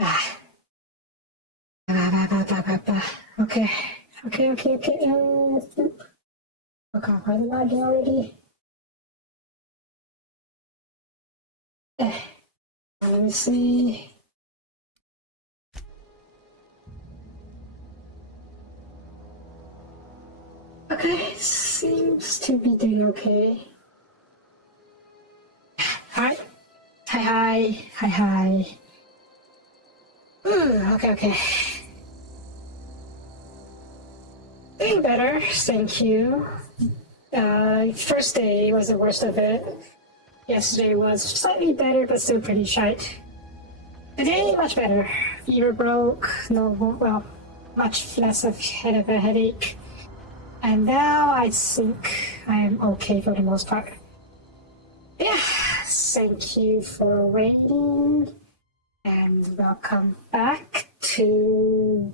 Ah. Okay. Okay. Okay, quite a lot already. Let me see. Okay, seems to be doing okay. Hi. Hi. Okay. Doing better, thank you. First day was the worst of it. Yesterday was slightly better, but still pretty shite. Today, much better. Fever broke, much less of a headache. And now I think I'm okay for the most part. Yeah, thank you for waiting, and welcome back to...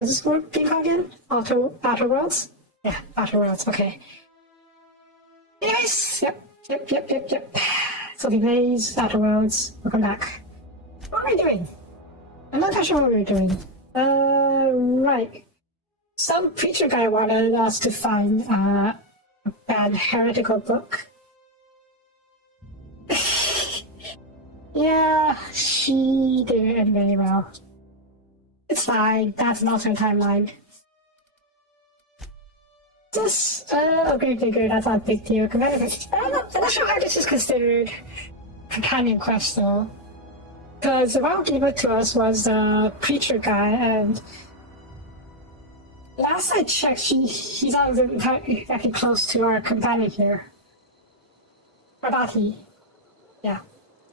Is this word being called again? Outer Worlds? Yeah, Outer Worlds, okay. Yes! Yep. Soapie Blaze, Outer Worlds, welcome back. What are we doing? I'm not quite sure what we're doing. Right. Some preacher guy wanted us to find a bad heretical book. Yeah, she didn't end very well. It's fine, that's an alternate timeline. Just a great figure, that's not a big deal. I'm not sure how this is considered companion quest though. Because the one who gave it to us was a preacher guy, and last I checked, he's not exactly close to our companion here. Rabati. Yeah.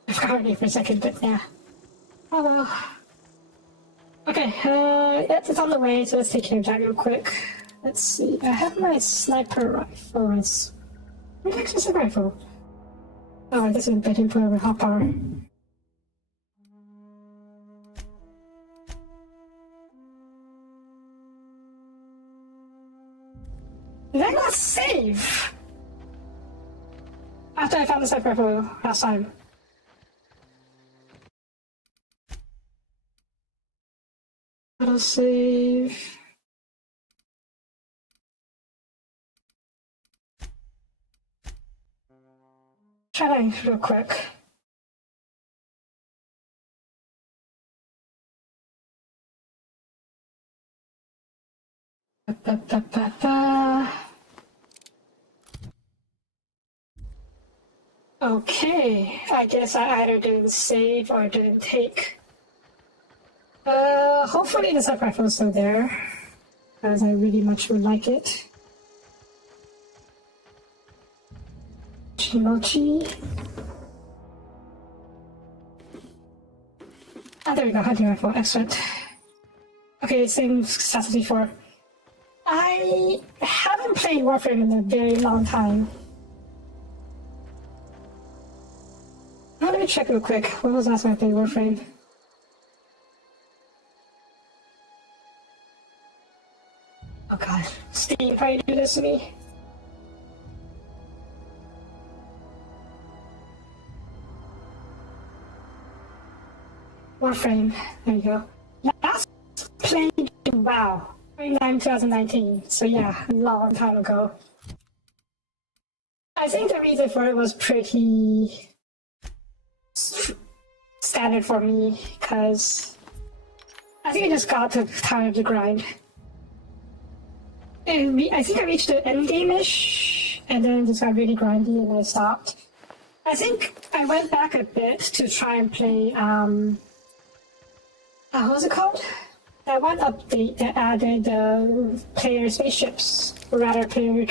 I forgot her name for a second, but yeah. Oh well. Okay, it's on the way, so let's take care of that real quick. Let's see, I have my sniper rifle. Where's the sniper rifle? Oh, this is a bit for a hot power. Did I not save? After I found the sniper rifle last time. I'll save. Try that real quick. Okay, I guess I either didn't save or didn't take. Hopefully the sniper rifle is still there, as I really much would like it. Mochi. Ah, there we go, hunting rifle, excellent. Okay, same stats as before. I haven't played Warframe in a very long time. Now let me check real quick. When was the last time I played Warframe? Oh god. Steam, how you do this to me? Warframe. There you go. Last played WoW. 2019. So yeah, a long time ago. I think the reason for it was pretty standard for me, because I think I just got tired of the grind. And I think I reached the end game-ish, and then it just got really grindy and I stopped. I think I went back a bit to try and play, what was it called? That one update that added player spaceships, or rather player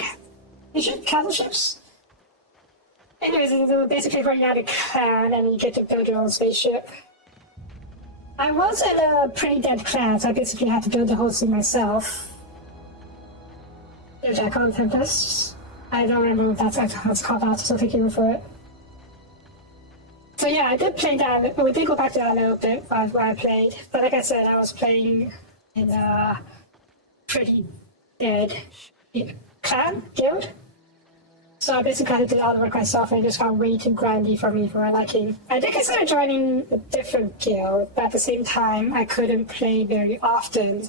castle ships. Anyways, it's basically where you add a clan and you get to build your own spaceship. I was in a pretty dead clan, so I basically had to build the whole thing myself. The Jackal Tempests. I don't remember if that's how it's called out, so thank you for it. So yeah, I did play that. We did go back to that a little bit where I played, but like I said, I was playing in a pretty dead clan guild. So I basically had to do all the work myself, and it just got way too grindy for me for my liking. I did consider joining a different guild, but at the same time, I couldn't play very often.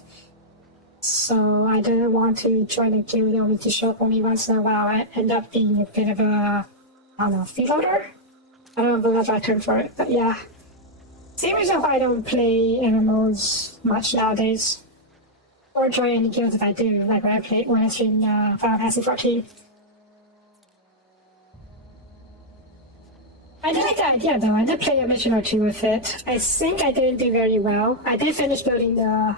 So I didn't want to join a guild only to show up only once in a while. I end up being a bit of a, I don't know, freeloader? I don't know if that's the right term for it, but yeah. Same reason why I don't play MMOs much nowadays. Or join any guilds if I do, like when I stream Final Fantasy 14. I did like the idea though. I did play a mission or two with it. I think I didn't do very well. I did finish building the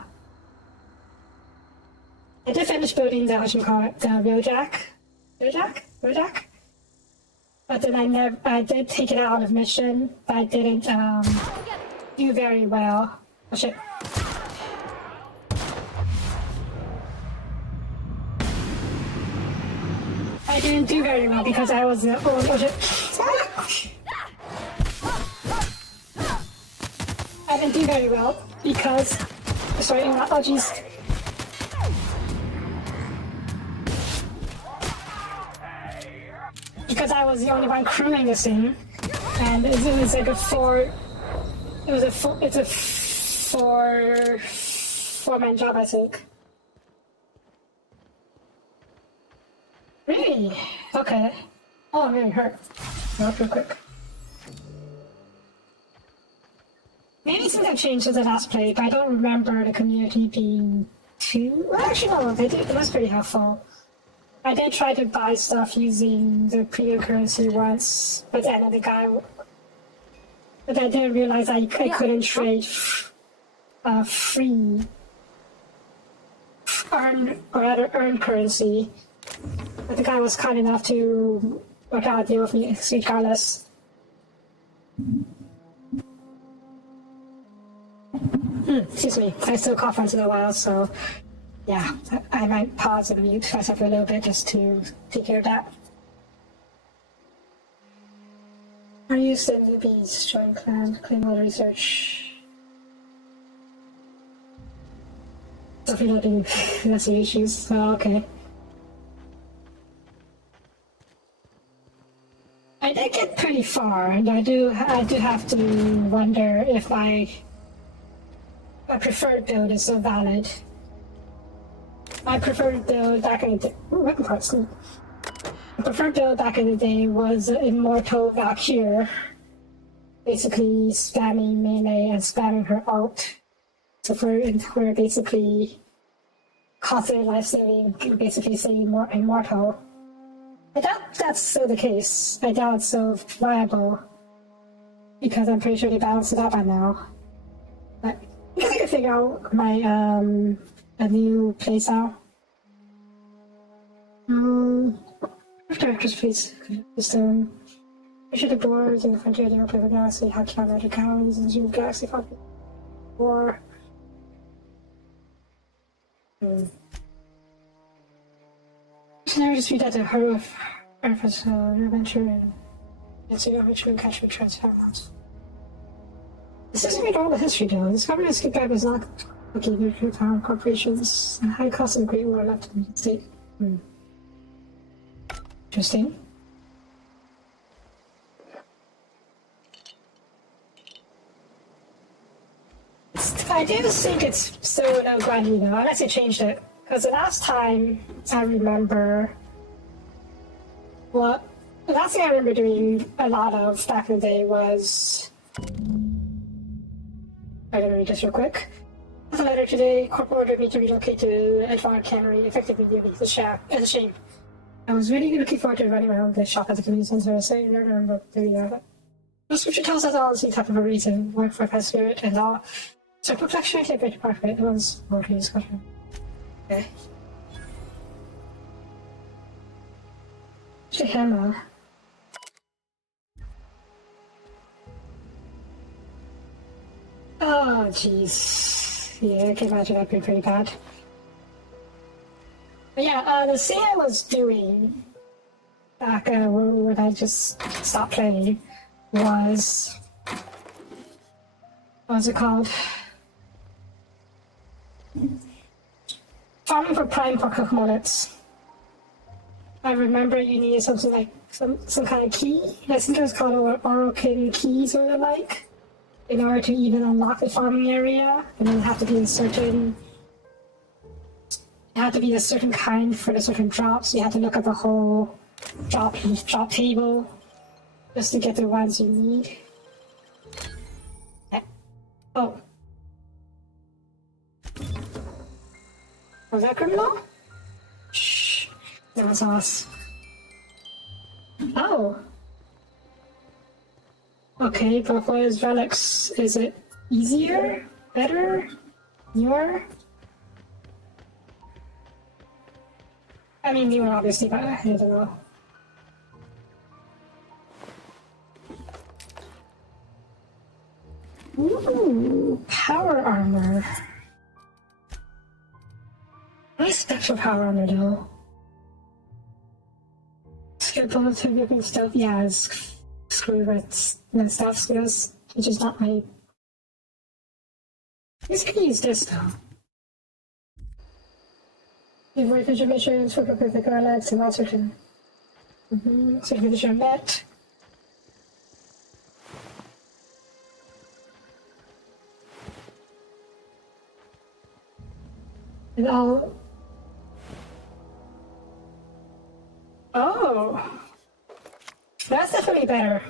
what you call it, the Rojak? But then I did take it out of mission, but I didn't do very well. Oh shit. I didn't do very well because I was oh shit. I didn't do very well because sorry, oh jeez. Because I was the only one crewing this thing, and it was like it's a four-man job, I think. Really? Okay. Oh, I'm really hurt. Real quick. Maybe things have changed since I last played, but I don't remember the community being too. Well, actually, no, it was pretty helpful. I did try to buy stuff using the premium currency once, but then But I didn't realize I couldn't trade free earn currency. But the guy was kind enough to work out a deal with me regardless. Excuse me, I still cough once in a while, so yeah, I might pause and mute myself for a little bit just to take care of that. Are you still newbies? Join clan, claim all research. If you're not doing messy issues, oh, okay. I did get pretty far, and I do have to wonder if my preferred build is still valid. My preferred build back in the day, was Immortal Valkyrie, basically spamming melee and spamming her ult. So we're basically constantly life saving, basically saying more immortal. I doubt that's still the case. I doubt it's so viable because I'm pretty sure they balanced it out by now. But I can figure out my a new playstyle. Characters, please. Just should the boards in the frontier of the open galaxy. How can I magic calories in the Zoom Galaxy War? Scenario just read out the Hero of Earth's adventure and see how much we can catch with transformers. This doesn't read all the history though. This government skip back was not looking nuclear power corporations and high cost and great war left in the state. Interesting. I do think it's still no grindy though, unless they changed it. Because the last time I remember the last thing I remember doing a lot of back in the day was I'm gonna read this real quick. The letter today, corporate ordered me to relocate to Edvard Cannery, effectively leaving the shop. It's a shame. I was really looking forward to running around the shop at the community center, so I don't remember doing that. The scripture tells us all the same type of a reason, work for Christ's spirit and all. So perfection actually a great part of it. It was more to discussion. Okay. Hammer. Oh, jeez. Yeah, I can imagine that'd be pretty bad. But yeah, the thing I was doing back when I just stopped playing was... What's it called? Farming for prime for components. I I remember you needed something like some kind of key. I think it was called Oracle key, sort of like, in order to even unlock the farming area, and then it had to be a certain. It had to be a certain kind for the certain drops. You had to look at the whole drop table just to get the ones you need. Oh. Was that criminal? Shh. That was us. Oh. Okay, but what is relics? Is it easier? Better? Newer? I mean, newer obviously, but I don't know. Ooh, power armor. Nice special power armor though. Skill bullets to different stuff. Yeah, it's screw with stuff skills, which is not my. I guess I can use this though. Give away future missions for perfect relics and all certain. Certain condition met. And all. Oh, that's definitely better.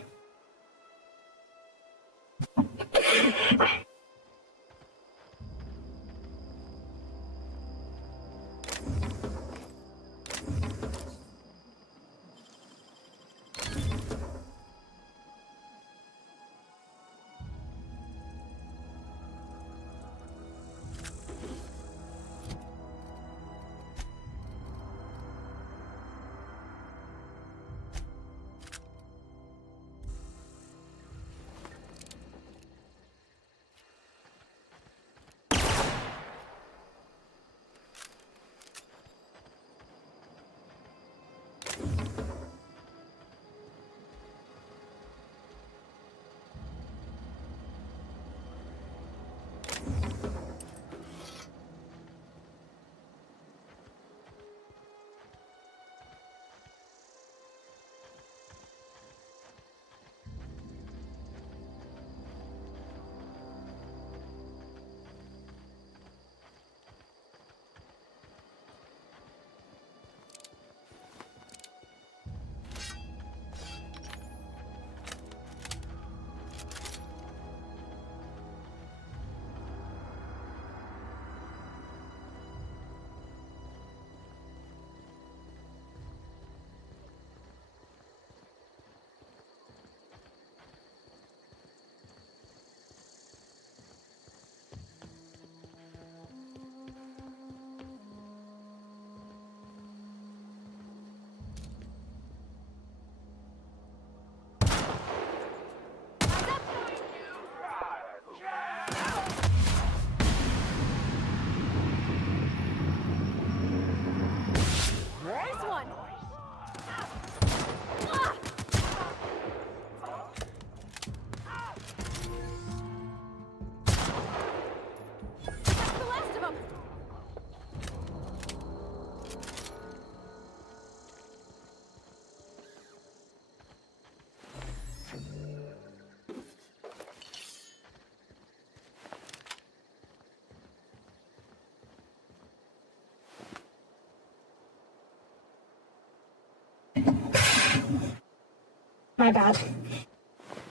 My bad.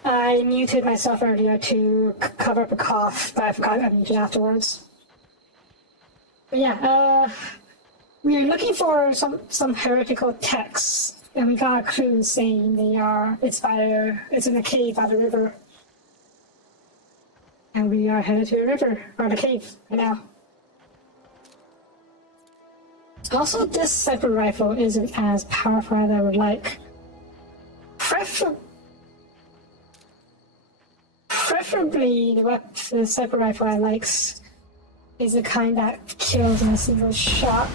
I muted myself earlier to cover up a cough, but I forgot I muted afterwards. But yeah, we are looking for some heretical texts, and we got a clue saying it's in a cave by the river, and we are headed to the river or the cave right now. Also, this sniper rifle isn't as powerful as I would like. Preferably, the sniper rifle I like is the kind that kills in a single shot.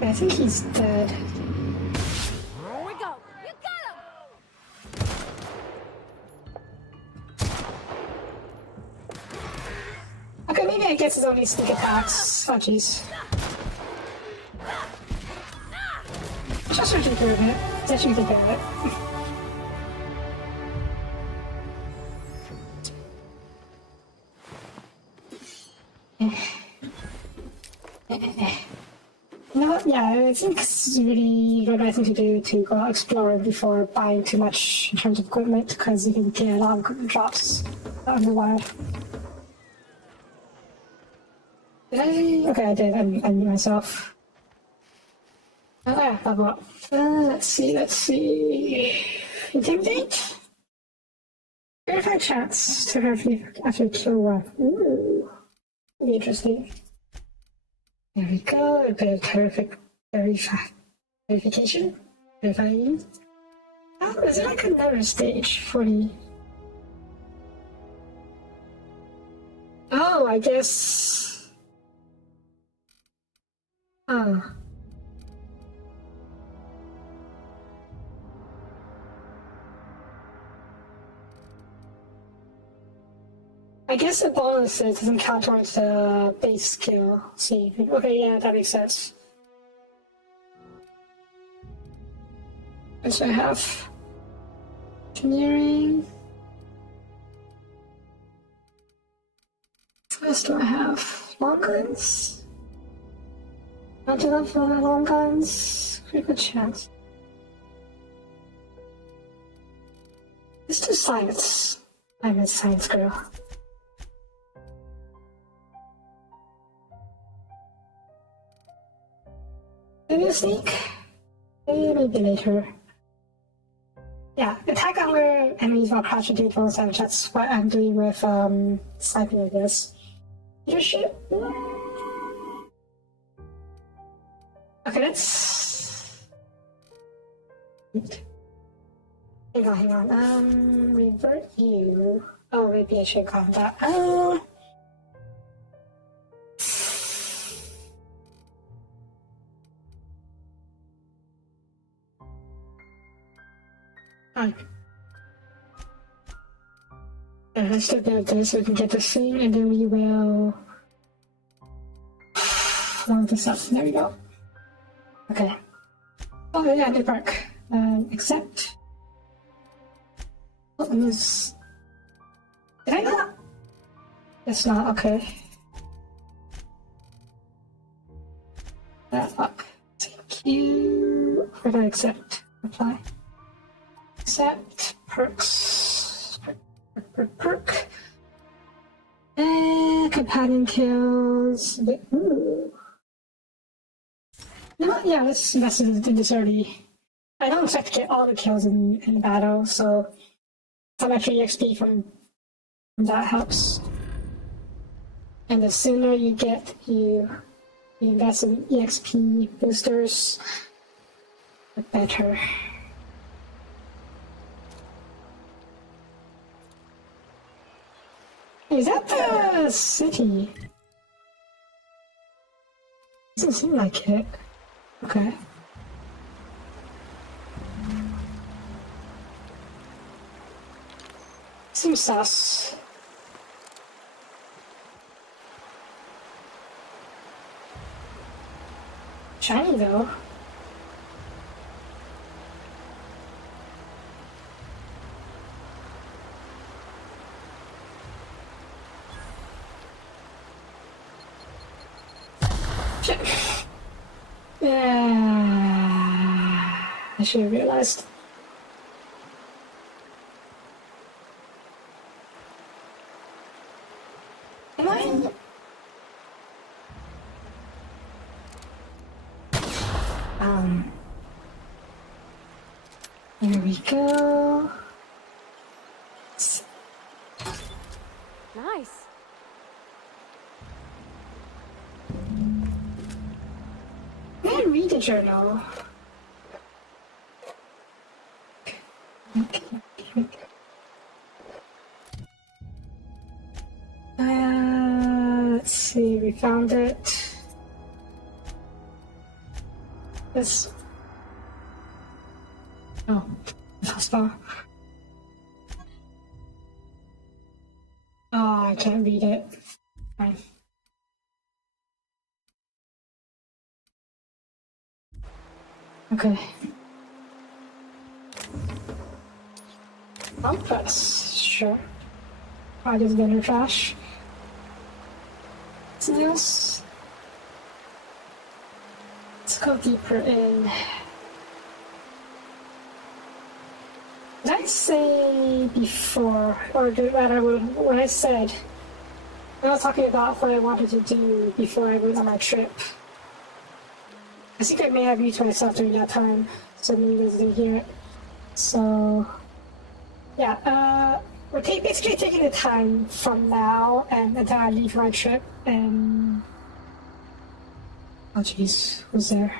I think he's dead. Here we go. You got him. Okay, maybe I guess it's only sneak attacks. Oh jeez. Just to take care of it. Just to take care of it. You know what? Yeah, I think it's really the right thing to do to go exploring before buying too much in terms of equipment, because you can get a lot of equipment drops underwater. Did I? Okay, I did. I knew myself. Oh yeah, level up. Let's see. Intimidate? Verified chance to have you after kill one. Ooh. Be interesting. There we go. A bit of verification. Verifying. Oh, is it like another stage for the... Oh, I guess... Oh. I guess the bonuses doesn't count towards the base skill. See, okay, yeah, that makes sense. So I have engineering. What else do I have? Long guns. Not enough for my long guns. Critical chance. Let's do science. I'm a science girl. Maybe a sneak? Maybe later. Yeah, attack other enemies while crouching to advance damage. That's what I'm doing with sniping, I guess. Leadership? Okay, let's... Hang on. Revert you. Oh, maybe I should combat. Let's take care of this so we can get this thing, and then we will warm this up. There we go. Okay. Oh yeah, new perk. Accept. What is... Did I not? It's not, okay. Fuck. Thank you. Where do I accept? Apply. Accept. Perks. Perk. And companion kills. Ooh. No, yeah, let's invest in this early. I don't expect to get all the kills in battle, so some extra EXP from that helps. And the sooner you get, you invest in EXP boosters, the better. Is that the city? Doesn't seem like it. Okay. Seems sus. Shiny though. Shit. Yeah. I should have realized. Am I? Here we go. Nice. May I read the journal? Let's see, we found it. This. Oh, that's far. Oh, I can't read it. Fine. Okay. Compass, sure. I just dinner trash. What's this? Let's go deeper in. Did I say before, or rather when I said, I was talking about what I wanted to do before I went on my trip. I think I may have used myself during that time, so maybe you guys didn't hear it. So, yeah, we're basically taking the time from now and until I leave my trip, and oh jeez, who's there?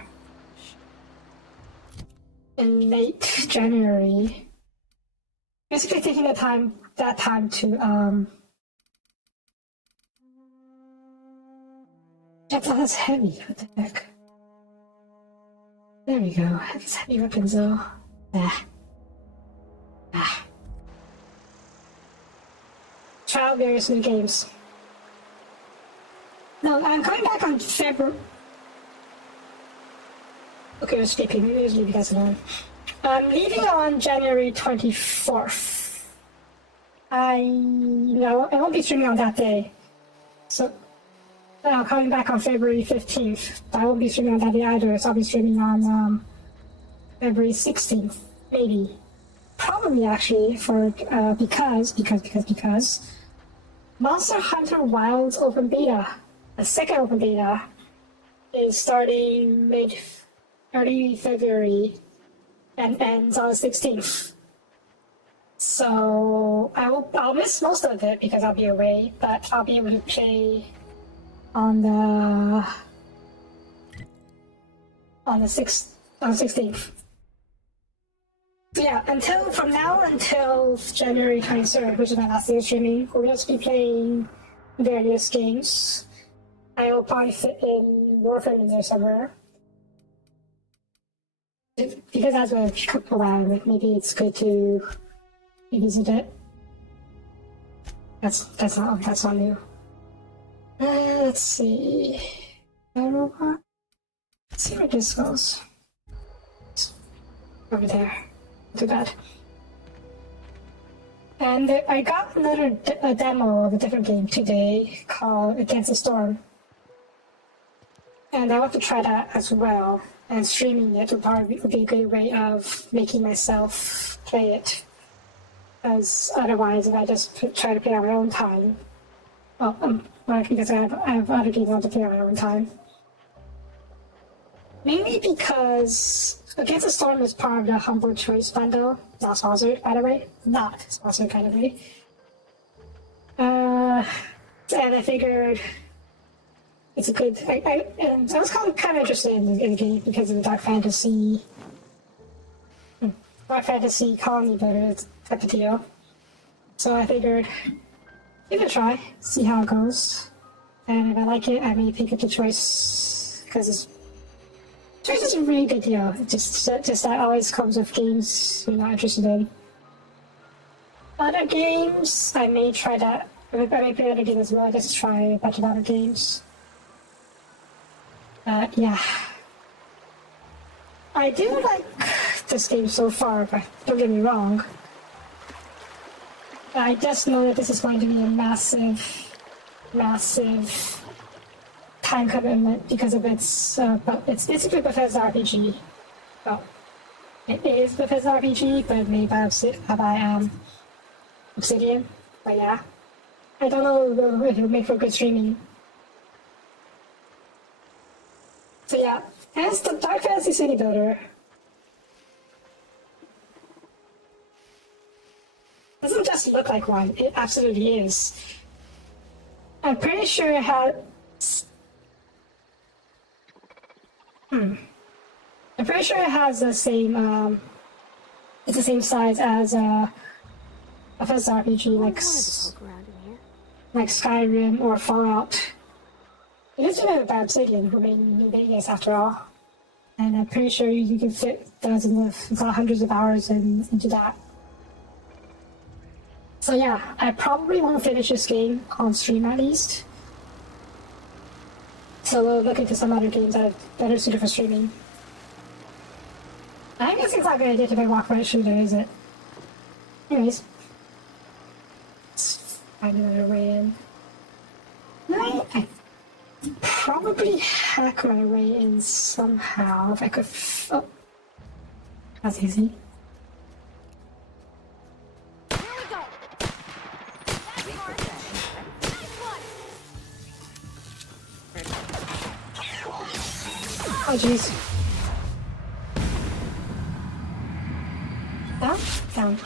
In late January. Basically taking that time to that's heavy, what the heck? There we go. These heavy weapons though. Try out various new games. No, I'm coming back on February. Okay, we're skipping. Maybe I'll leave you guys alone. I'm leaving on January 24th. I won't be streaming on that day. So, coming back on February 15th. I won't be streaming on that day either, so I'll be streaming on February 16th, maybe. Probably actually, because Monster Hunter Wilds Open Beta, the second open beta, is starting early February and ends on the 16th. So I'll miss most of it because I'll be away, but I'll be able to play on the 16th. So yeah, from now until January 23rd, which is my last day of streaming, we'll just be playing various games. I will probably fit in Warframe in there somewhere. Because as we've come around, maybe it's good to revisit it. That's not new. Let's see. Robot. Let's see where this goes. Over there. Too bad. And I got a demo of a different game today called Against the Storm. And I want to try that as well. And streaming it would probably be a good way of making myself play it. As otherwise, if I just try to play on my own time, because I have other games I want to play on my own time. Mainly because Against the Storm is part of the Humble Choice bundle. Not sponsored, by the way. Not sponsored, kind of way. And I figured it's a good. And I was kind of interested in the game because of the dark fantasy colony builder type of deal. So I figured give it a try, see how it goes, and if I like it, I may pick up the choice because choice is a really good deal. Just that always comes with games you're not interested in. Other games, I may try that. I may play other games as well. Just try a bunch of other games. Yeah. I do like this game so far, but don't get me wrong. I just know that this is going to be a massive time commitment because of it's basically Bethesda RPG. Well, it is Bethesda RPG, but made by Obsidian. But yeah, I don't know if it will make for good streaming. So yeah, as the Dark Fantasy City Builder, doesn't just look like one, it absolutely is. I'm pretty sure it has... I'm pretty sure it has the same, it's the same size as a Bethesda RPG, like Skyrim or Fallout. It is made by Obsidian, who made New Vegas after all. And I'm pretty sure you can fit dozens if not hundreds of hours into that. So yeah, I probably won't finish this game on stream at least. So we'll look into some other games that are better suited for streaming. I guess it's not a good idea to be walk right shooter, is it? Anyways. Let's find another way in. I probably hack my way in somehow if I could. Oh, that's easy. Here we go. That's Oh jeez. Down? Down.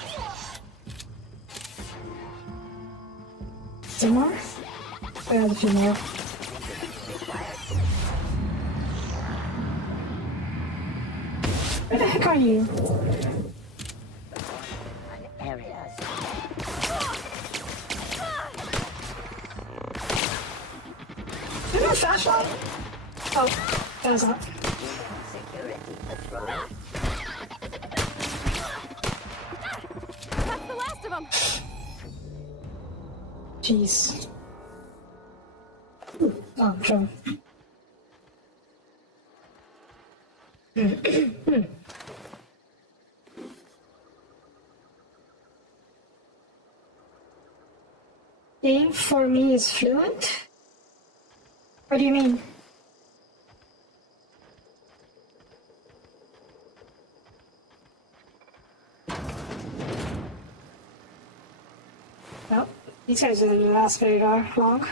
Two more? I got a few more. Where the heck are you? Is there a flashlight? Oh, that was not. the last of them. Jeez. Oh, sure. Game for me is fluent? What do you mean? Well, these guys didn't last very long.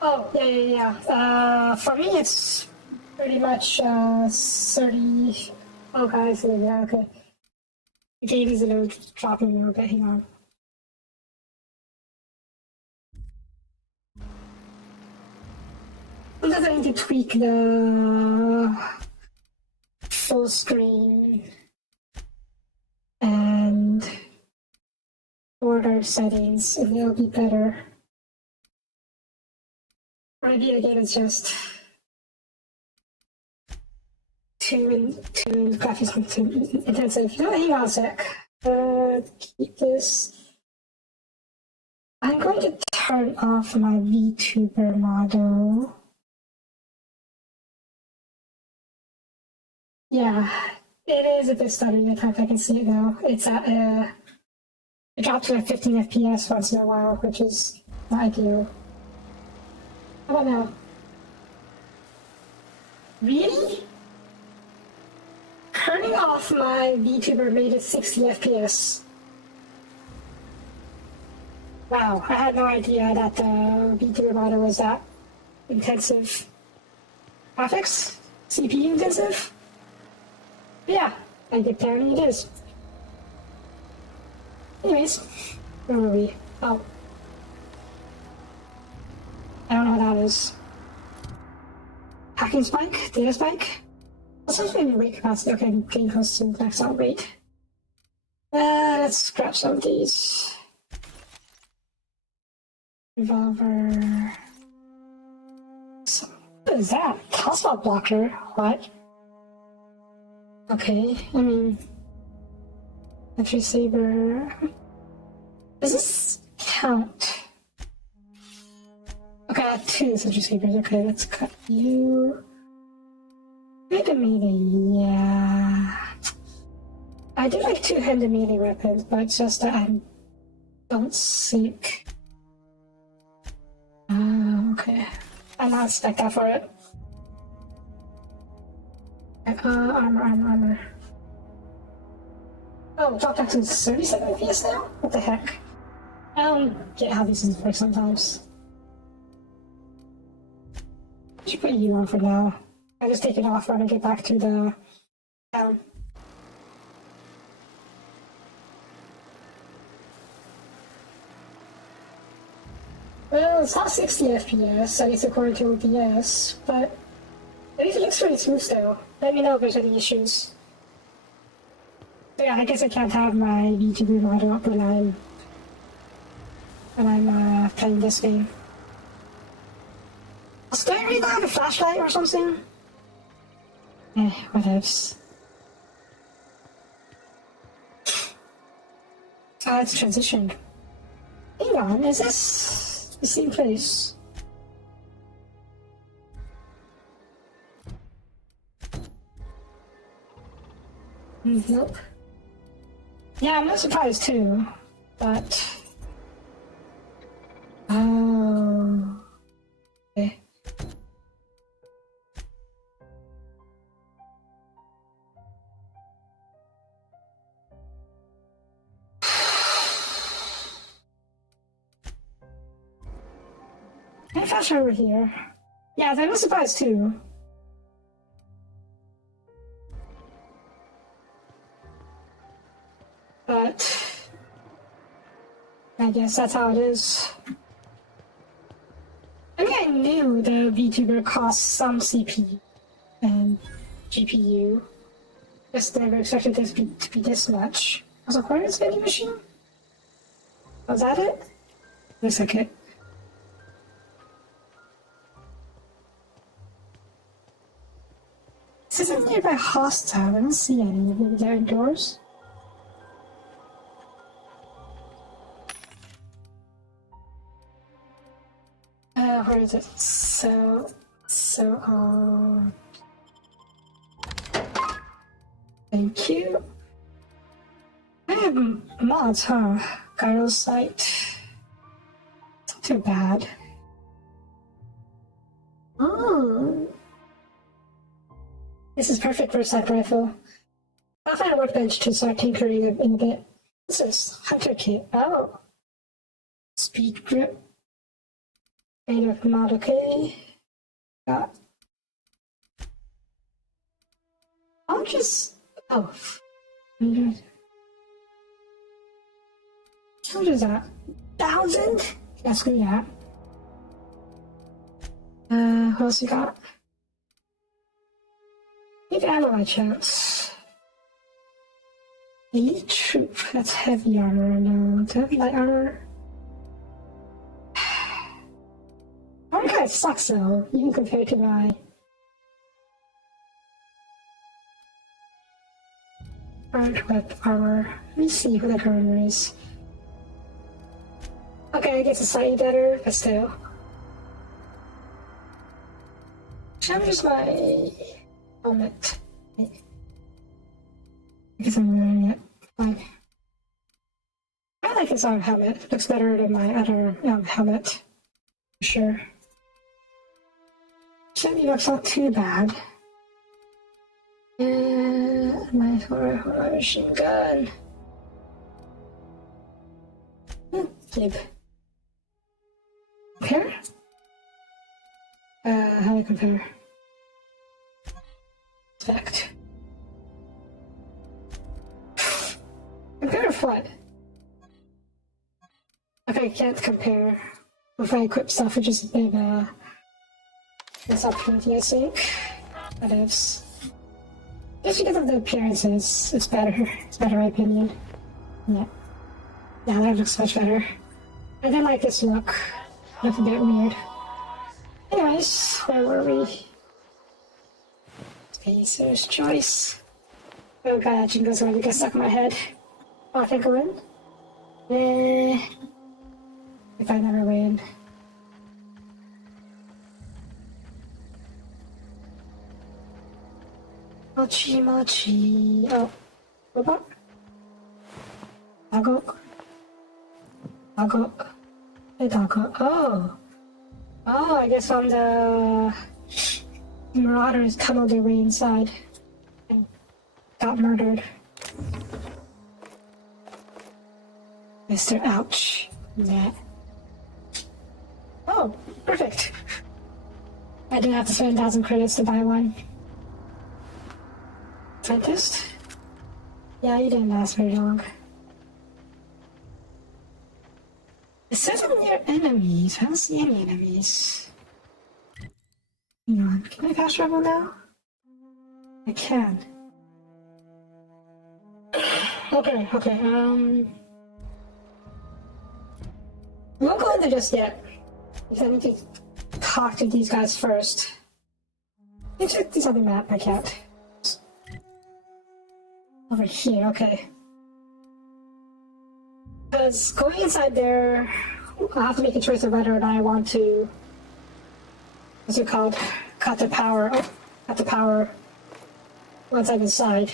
Oh, yeah. For me, it's pretty much 30. Oh, guys, yeah, okay. The game is a little dropping a little bit. Hang on. Sometimes I need to tweak the full screen and border settings, and they'll be better. Maybe again, it's just too graphics too intensive. No, hang on a sec. Keep this. I'm going to turn off my VTuber model. Yeah, it is a bit stuttery at times. I can see it now. It's at it dropped to 15 FPS once in a while, which is not ideal. How about now? Really? Turning off my VTuber made it 60 FPS. Wow, I had no idea that the VTuber model was that intensive. Graphics? CPU intensive? Yeah, I think apparently it is. Anyways, where were we? Oh. I don't know what that is. Hacking spike? Data spike? What's supposed to be weight capacity? Okay, I'm getting close to max out weight. Let's scratch some of these. Revolver. What is that? Hotspot blocker? What? Okay, I mean... Entry saber... Does this count? Okay, I have two entry sabers. Okay, let's cut you... Mega melee, yeah... I do like two-handed melee weapons, but it's just that I don't think... Okay. I'm not spec out for it. Armor. Oh, drop back to 37 FPS now? What the heck? I don't get how these things work sometimes. I should put you on for now. I just take it off when I get back to the town. Well, it's not 60 FPS, at least according to OBS, but at least it looks pretty smooth still. Let me know if there's any issues. So yeah, I guess I can't have my VTuber model up when I'm playing this game. Do I really have a flashlight or something? Eh, whatevs. Let's transition. Hang on, is this... the same place. Nope. Yeah, I'm not surprised too, but... Oh... Okay. I flash over here. Yeah, that was surprised too. But I guess that's how it is. I mean, I knew the VTuber cost some CPU and GPU. Just never expected this to be this much. Was it part of this vending machine? Was that it? Looks like it. This is a nearby hostel. I don't see any. Maybe they're indoors. Where is it? Thank you. I have mods, huh? Gyro site. It's not too bad. Oh. This is perfect for a sniper rifle. I'll find a workbench to start tinkering in a bit. This is Hunter Kit. Oh. Speed grip. Made of mod, okay. Got. I'll just. Oh. 100. How much is that? 1,000? Yeah, screw that. What else you got? Maybe ammo by chance. Elite troop. That's heavy armor. No, do I have light armor? Armor kind of sucks though, even compared to my. Armored whip armor. Let me see what that armor is. Okay, I guess it's slightly better, but still. Should I use my helmet? Because I'm wearing it. Like, I like this arm helmet. It looks better than my other helmet. For sure. Shiny looks not too bad. And my machine gun. Flip. Compare? How do I compare? Fact. Compare to what? Okay, I can't compare. If I equip stuff, which is a bit of a missed opportunity, I think. That is. Just because of the appearances, it's better. It's better, in my opinion. Yeah. Yeah, that looks much better. I didn't like this look. It looked a bit weird. Anyways, where were we? Spacer's choice. Oh god, that jingle's gonna get stuck in my head. Oh, I think I win? If I never win. Mochi mochi. Oh. Robot? Doggo. Doggo. Hey, doggo. Oh. Oh, I guess on the marauders tunneled their way inside and got murdered. Mr. Ouch. Yeah. Oh, perfect. I didn't have to spend 1,000 credits to buy one. Dentist? Yeah, you didn't last very long. It says I'm near enemies. I don't see any enemies. Hang on. Can I fast travel now? I can. Okay. We won't go into just yet. Because I need to talk to these guys first. Let me check this other map I can't. Over here, okay. Because going inside there I have to make a choice of whether or not I want to, what's it called, cut the power once I'm inside.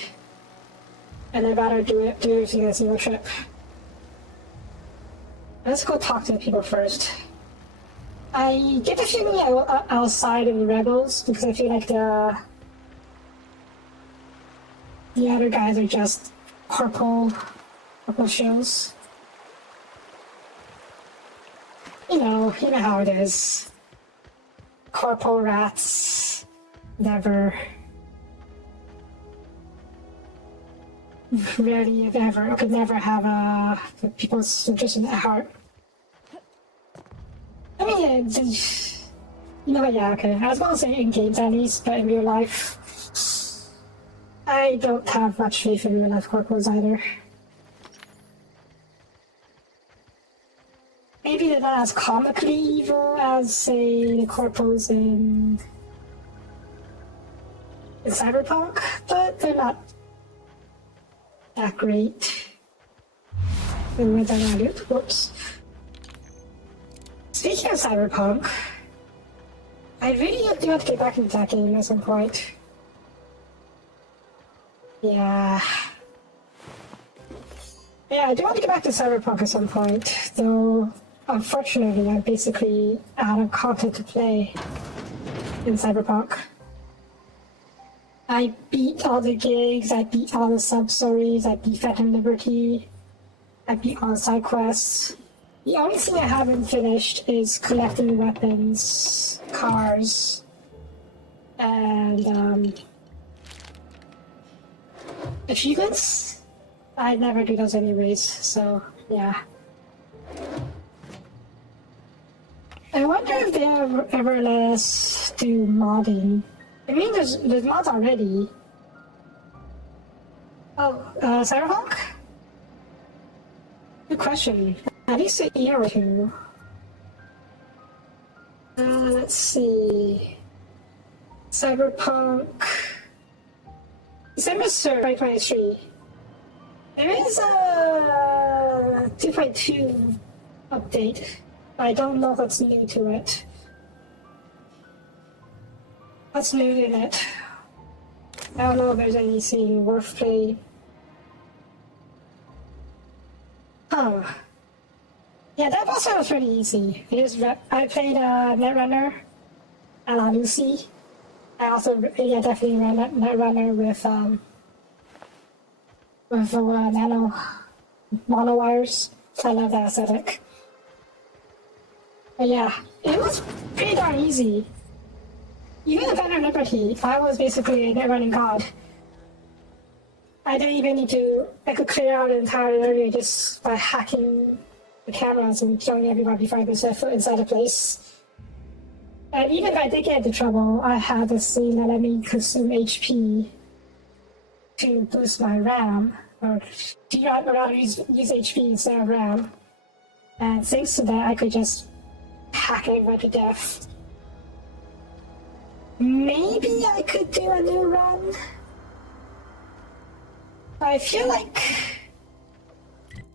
And I'd rather do everything in a single trip. Let's go talk to the people first. I get the feeling outside of the rebels because I feel like the other guys are just corporal shows. You know how it is. Corporal rats, never, rarely if ever, could never have people's interest at heart. I mean, yeah, okay. I was going to say in games at least, but in real life, I don't have much faith in real life corporals either. Maybe they're not as comically evil as, say, the corporals in Cyberpunk, but they're not that great. And went down that loop. Whoops. Speaking of Cyberpunk, I really do have to get back into that game at some point. Yeah, I do want to get back to Cyberpunk at some point, though unfortunately I'm basically out of content to play in Cyberpunk. I beat all the gigs, I beat all the sub-stories, I beat Phantom Liberty, I beat all the side quests. The only thing I haven't finished is collecting weapons, cars, and achievements. I never do those anyways, so yeah. I wonder if they ever let us do modding. I mean, there's mods already. Oh, Cyberpunk? Good question. At least a year or two. Let's see. Cyberpunk. December 3rd, 2023. There is a 2.2 update, but I don't know what's new to it. What's new in it? I don't know if there's anything worth playing. Huh. Yeah, that also was pretty easy. I played Netrunner and Lucy. I also, yeah, definitely ran Netrunner with mono wires. I love that aesthetic. But yeah, it was pretty darn easy. Even in Phantom Liberty, I was basically a netrunning god. I didn't even need to, I could clear out an entire area just by hacking the cameras and killing everybody before I could set foot inside a place. And even if I did get into trouble, I had this thing that let me consume HP to boost my RAM, or to rather use HP instead of RAM. And thanks to that, I could just hack everyone to death. Maybe I could do a new run. But I feel like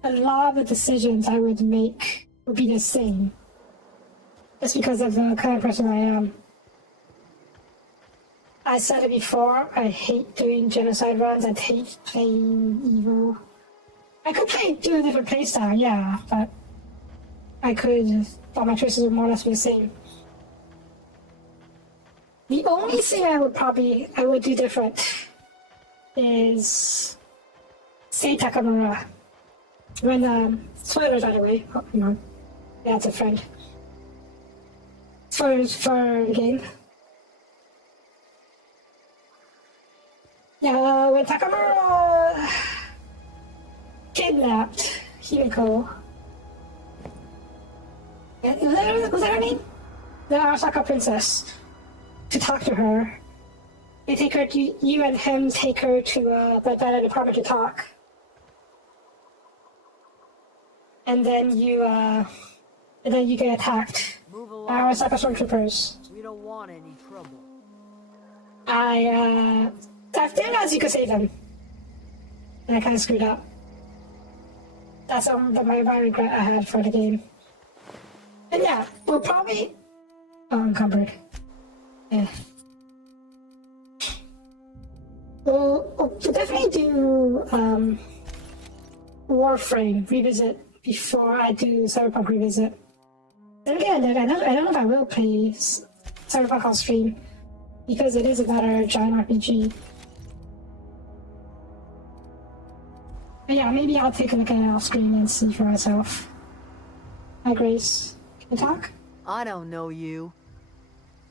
a lot of the decisions I would make would be the same. Just because of the kind of person I am. I said it before, I hate doing genocide runs, I hate playing evil. I could do a different playstyle, yeah, but all my choices would more or less be the same. The only thing I would do different is say Takamura. When, spoilers by the way, oh, hang on. Yeah, it's a friend. Spoilers for the game. Yeah, when Takamura kidnapped Himiko. Was that her name? The Arasaka princess. To talk to her. You and him take her to the better department to talk. And then you get attacked. Move along. Arasaka stormtroopers. We don't want any trouble. I didn't realize you could save them. And I kinda screwed up. That's my regret I had for the game. And yeah, we'll probably... Oh, encumbered. Yeah. We'll definitely do Warframe Revisit before I do Cyberpunk Revisit. And again, I don't know if I will play Cyberpunk on stream because it is another giant RPG. But yeah, maybe I'll take a look at it off screen and see for myself. Hi, Grace. Can you talk? I don't know you.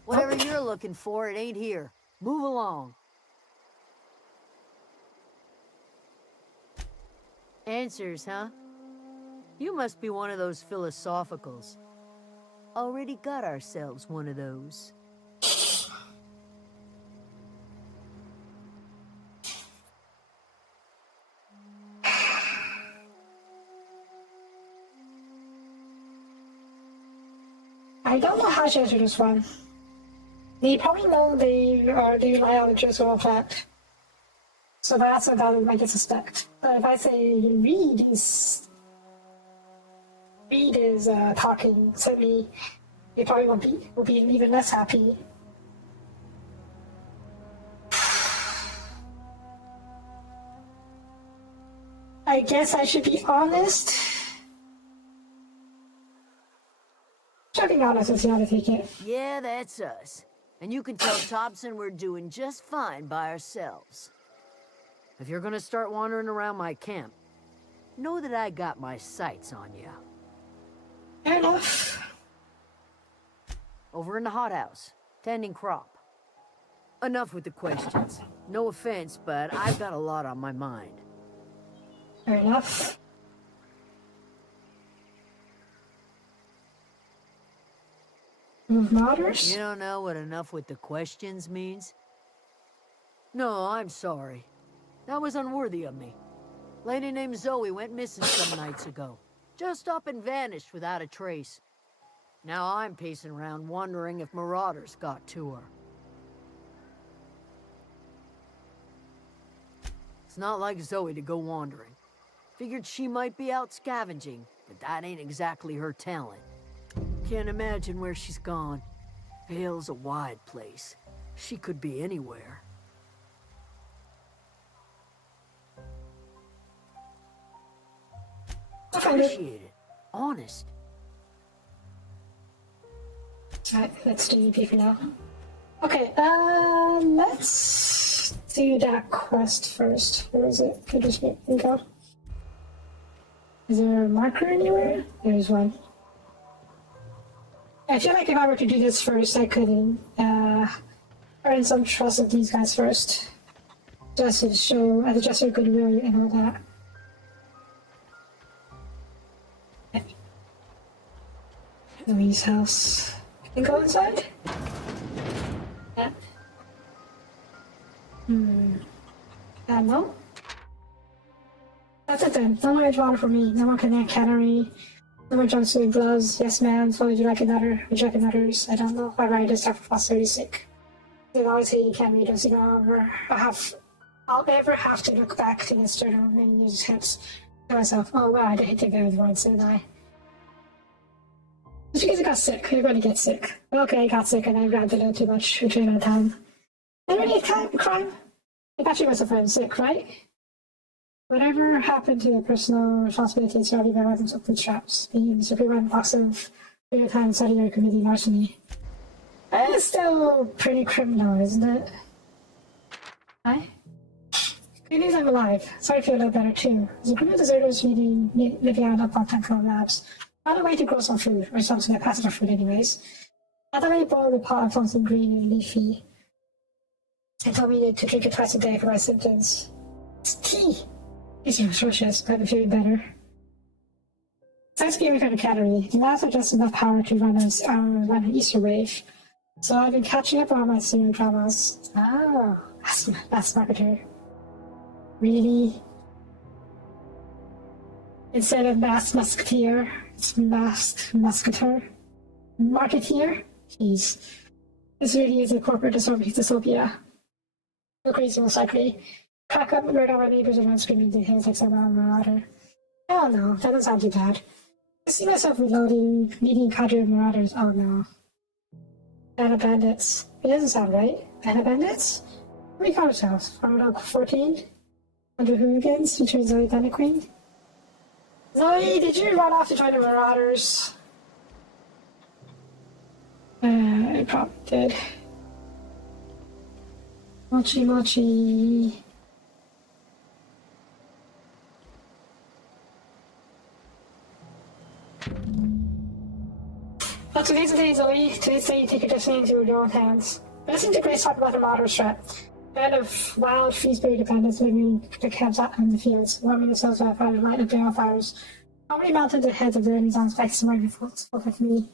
Whatever you're looking for, it ain't here. Move along. Answers, huh? You must be one of those philosophicals. Already got ourselves one of those. I don't know how to answer this one. They probably know they rely on the truthful fact. So that's what I might suspect. But if I say Reed is talking, certainly they probably will be even less happy. I guess I should be honest. Should be honest and see how to take it. Yeah, that's us. And you can tell Thompson we're doing just fine by ourselves. If you're gonna start wandering around my camp, know that I got my sights on you. Fair enough. Over in the hothouse, tending crop. Enough with the questions. No offense, but I've got a lot on my mind. Fair enough. Modders? You don't know what enough with the questions means? No, I'm sorry. That was unworthy of me. Lady named Zoe went missing some nights ago. Just up and vanished without a trace. Now I'm pacing around wondering if marauders got to her. It's not like Zoe to go wandering. Figured she might be out scavenging, but that ain't exactly her talent. Can't imagine where she's gone. Vale's a wide place. She could be anywhere. Appreciate it. Honest. Alright, let's do EP for now. Okay, let's do that quest first. Where is it? Could just go. Is there a marker anywhere? There's one. I feel like if I were to do this first, I could earn some trust of these guys first. Just to show, as a gesture of goodwill and all that. Louise's house. Can go inside? Yeah. No? That's it then. No more edge water for me. No more connect cannery. No more jumpsuit gloves. Yes, ma'am. So would you like another? Would you like another's? I don't know. Why write this stuff for 36? They always say you can't read those. I'll ever have to look back to this journal many years hence to myself, oh wow, I didn't think that was once, didn't I? Just because I got sick. You're going to get sick. Okay, I got sick and I grabbed a little too much, which ran out of time. And really, crime? It actually was a friend sick, right? Whatever happened to your personal responsibilities already by weapons of bootstraps, being the supreme box of real time studying or committing larceny. It's still pretty criminal, isn't it? Hi? Good news I'm alive. Sorry to feel a little better too. There's a group of deserters living out of part-time labs. Found a way to grow some food, or something that passes for food anyways. I thought I boiled a pot of something green and leafy. They told me to drink it twice a day for my symptoms. It's tea! It's atrocious, but I'm feeling better. Thanks to being from the cannery, the labs have just enough power to run an Easter wave. So I've been catching up on my serial dramas. Oh, that's marketer. Really? Instead of masked musketeer, it's masked musketeer? Marketeer? Jeez. This really is a corporate dystopia. Go crazy, most likely. Crack up and murder our neighbors around screaming to hills like some marauder. Oh no, that doesn't sound too bad. I see myself reloading, meeting cadre of marauders. Oh no. Banner bandits. It doesn't sound right. Banner bandits? What do you call yourselves? Farmer 14? Under hooligans? Featuring Zoe Thunder Queen? Zoe, did you run off to join the marauders? I probably did. Mochi mochi. But today's the day, Zoe. Today's the day you take your destiny into your own hands. Listen to Grace talk about the martyr strat. Band of wild, free-spirited bandits living in the camps out in the fields, warming themselves by fire light of barrel fires. Already mounted the heads of their enemies on spikes and ready for with me.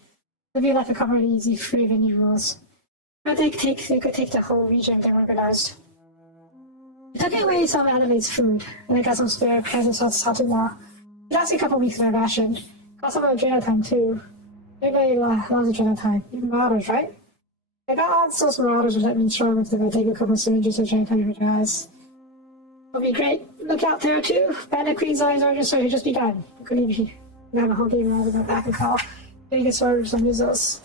Living like a cover and easy, free of any rules. But they could take the whole region if they were organized. I took away some of Adelaide's food, and I got some spare pans and salted raw. It lasted a couple weeks of my ration. Got some of adrenaline time too. Everybody loves adrenaline time. Even marauders, right? I got odds those marauders would let me strong with them. I take a couple of syringes of adrenaline time in your eyes. It'll be great. Look out there too. Bandit Queen's eyes are just so you just be done. You couldn't even have a whole game around with my back and call. Getting get started with some missiles.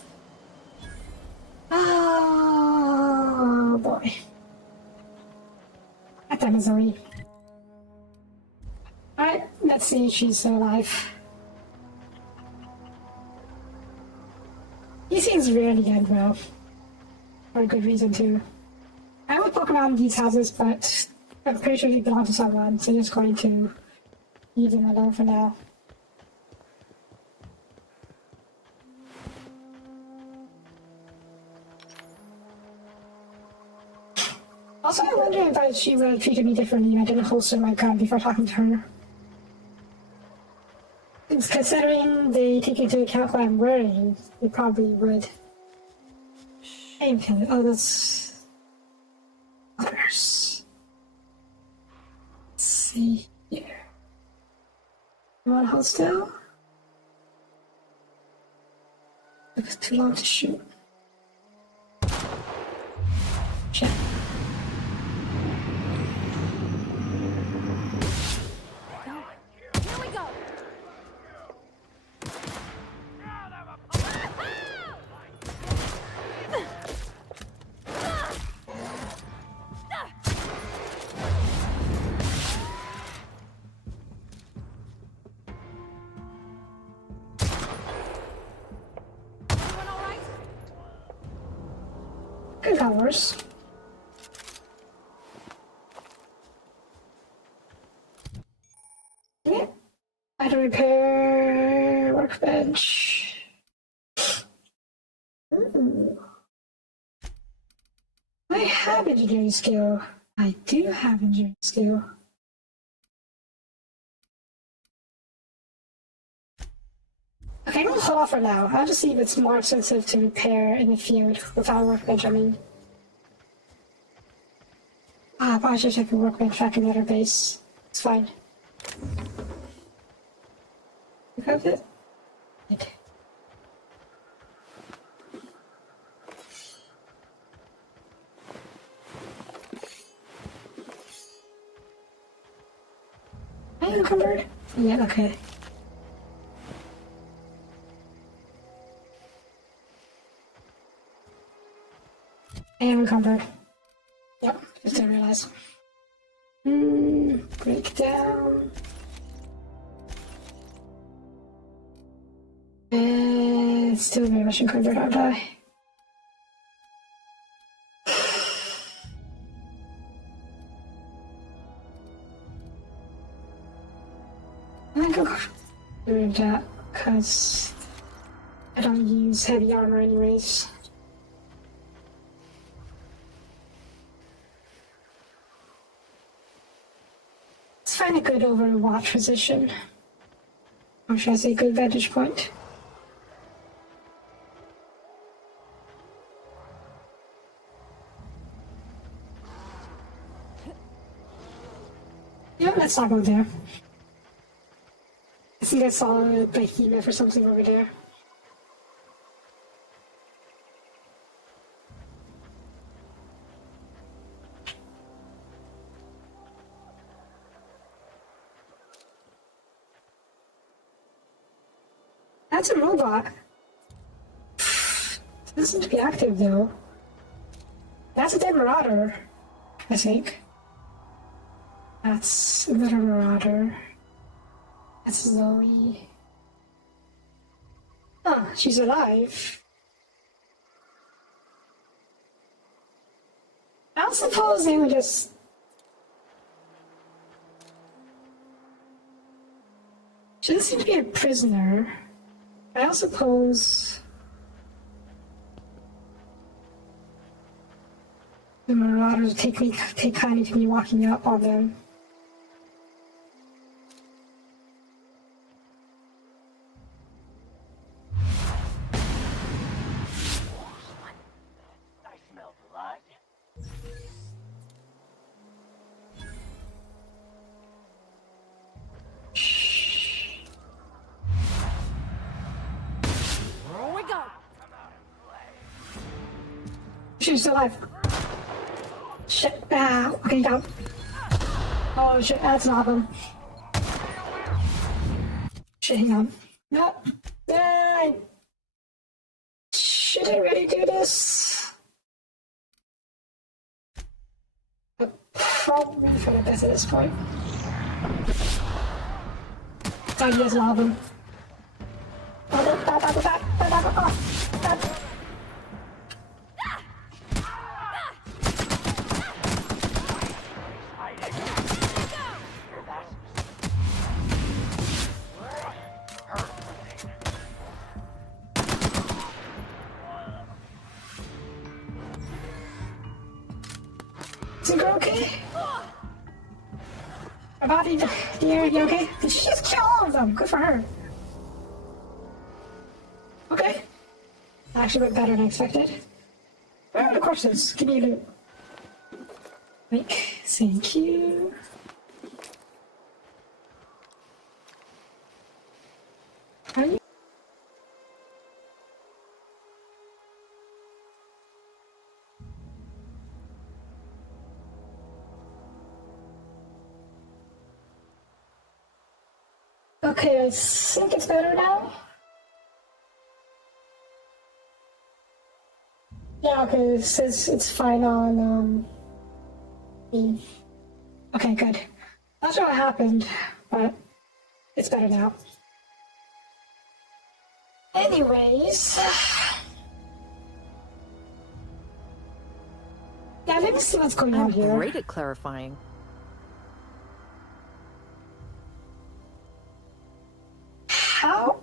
Oh boy. That time is Zoe. Alright, let's see if she's still alive. These things rarely end well. For a good reason too. I would poke around these houses, but I'm pretty sure they belong to someone, so just going to leave them alone for now. Also, I wonder if she would have treated me differently if I didn't holster my gun before talking to her. Considering they take into account what I'm wearing, they probably would. Shame. Oh, that's others. Let's see here. You want to hold still? It's too long to shoot. Shit. Here we go. Good hours. Yeah. I had to repair workbench. Ooh. I have engineering skill. I do have engineering skill. Okay, I'm gonna hold off for now. I'll just see if it's more expensive to repair in the field without a workbench, I mean. I probably should check the workbench back in the other base. It's fine. You have it? Good. Are you encumbered? Yeah, okay. I am encumbered. Yep, just didn't realize. Breakdown. And still very much encumbered, aren't I? I'm gonna go through that because I don't use heavy armor anyways. Let's find a good overwatch position. Or should I say good vantage point? Yeah, let's not go there. I think I saw a behemoth or something over there. That's a robot. Doesn't seem to be active though. That's a dead marauder, I think. That's another marauder. That's Zoe. Huh, she's alive. I suppose they would just... She doesn't seem to be a prisoner. I suppose... the marauders take kindly to me walking up on them. Here we go. She's still alive. Shit. Ah, okay, down. Oh shit, that's not them. Shit, hang on. No. I shouldn't really do this. But probably for the best at this point. Time to not them. Is the girl okay? Her body, you okay? Did she just kill all of them? Good for her. Okay. Actually went better than I expected. Where are the corpses? Give me a loot. Like, thank you. Are you? Okay, I think it's better now. Yeah, okay, it says it's fine on, me. Okay, good. Not sure what happened, but it's better now. Anyways... Yeah, let me see what's going on I'm here. great at clarifying. How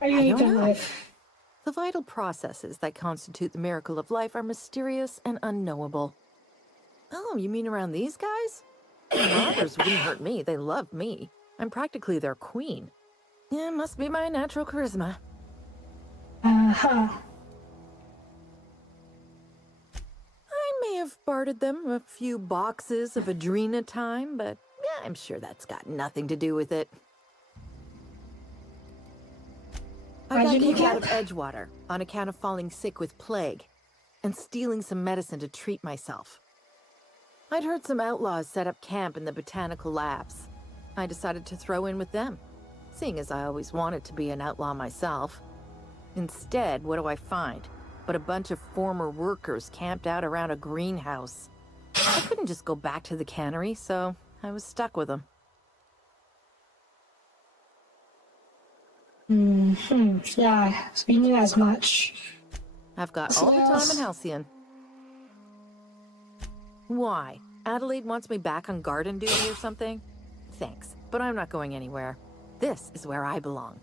are you I don't even know. alive? The vital processes that constitute the miracle of life are mysterious and unknowable. Oh, you mean around these guys? The robbers wouldn't hurt me. They love me. I'm practically their queen. Yeah, must be my natural charisma. Uh-huh. I may have bartered them a few boxes of Adrena time, but yeah, I'm sure that's got nothing to do with it. I got kicked out of Edgewater on account of falling sick with plague and stealing some medicine to treat myself. I'd heard some outlaws set up camp in the botanical labs. I decided to throw in with them, seeing as I always wanted to be an outlaw myself. Instead, what do I find? But a bunch of former workers camped out around a greenhouse. I couldn't just go back to the cannery, so I was stuck with them. Yeah, so we knew as much. I've got all the time in Halcyon. Why? Adelaide wants me back on garden duty or something? Thanks, but I'm not going anywhere. This is where I belong.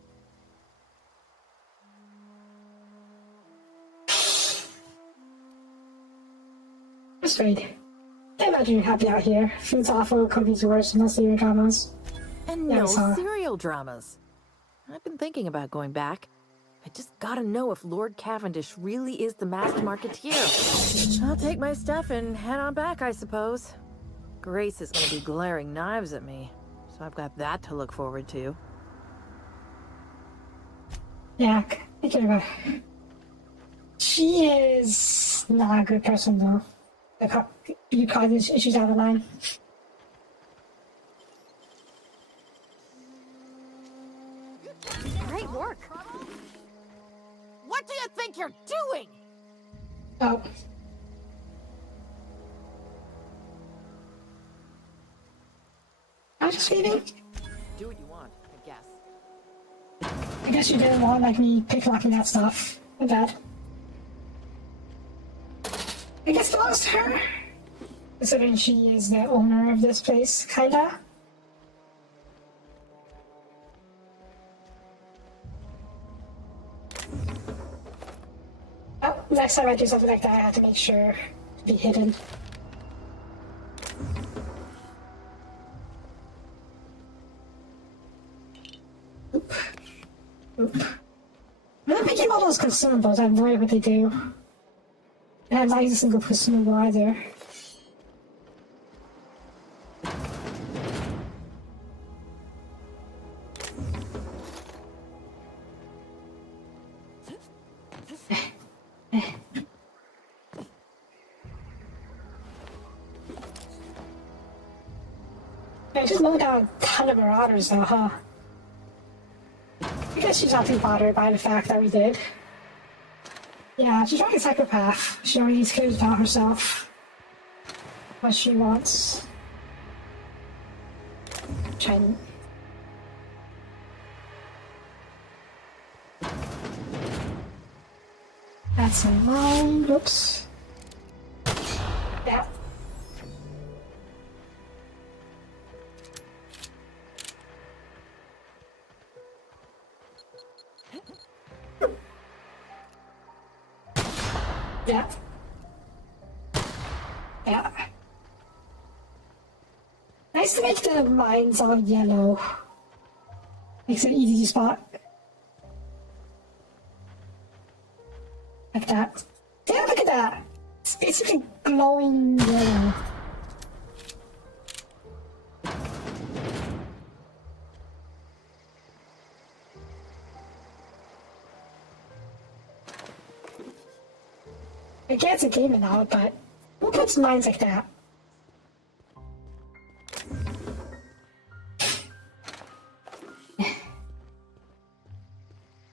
It's great. I imagine you're happy out here. Food's awful, company's worse, no serial dramas. And Yeah, no I saw. serial dramas. I've been thinking about going back. I just gotta know if Lord Cavendish really is the masked marketeer. I'll take my stuff and head on back, I suppose. Grace is gonna be glaring knives at me, so I've got that to look forward to. Yeah, thinking about her. She is not a good person, though. You cause these issues down the line. What do you think you're doing? Oh. I'm just leaving. Do what you want, I guess. I guess you didn't want like me picklocking that stuff. My bad. I guess it belongs to her. Considering she is the owner of this place, kinda. Oh, next time I do something like that, I have to make sure to be hidden. Oop. Oop. I'm not picking all those consumables, I have no idea what they do. And I'm not using a single consumable either. I just mowed down a ton of marauders though, huh? I guess she's not too bothered by the fact that we did. Yeah, she's like a psychopath. She only cares about herself. What she wants. Shiny. That's a line. Whoops. Yeah. Yeah. Yeah. Nice to make the lines all yellow. Makes it easy to spot. Like that. Yeah, look at that! It's basically glowing yellow. I get it's a game and all, but who puts lines like that?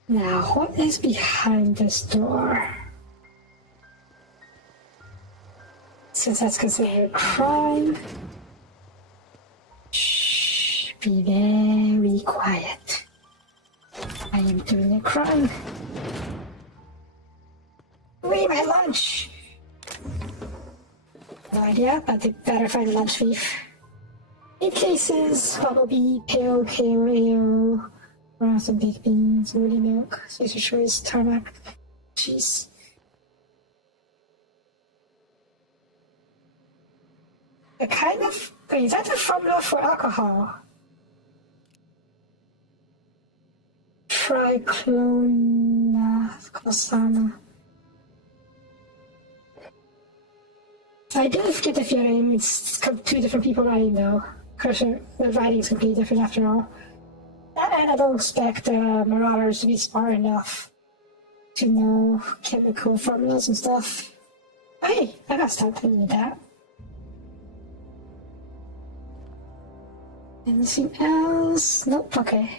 Now, what is behind this door? Since that's considered a crime, shh, be very quiet. I am doing a crime. Wait, my lunch! No idea, but they better find a lunch thief. 8 cases, bumblebee, pale ale, brown some baked beans, woody milk, Caesar choice, tarmac, cheese. A kind of... Wait, is that the formula for alcohol? Triclonazepam. I did forget the feeling. It's two different people writing though. The writing's completely different after all. And I don't expect Marauders to be smart enough to know chemical formulas and stuff. Hey, I gotta stop thinking of that. Anything else? Nope, okay.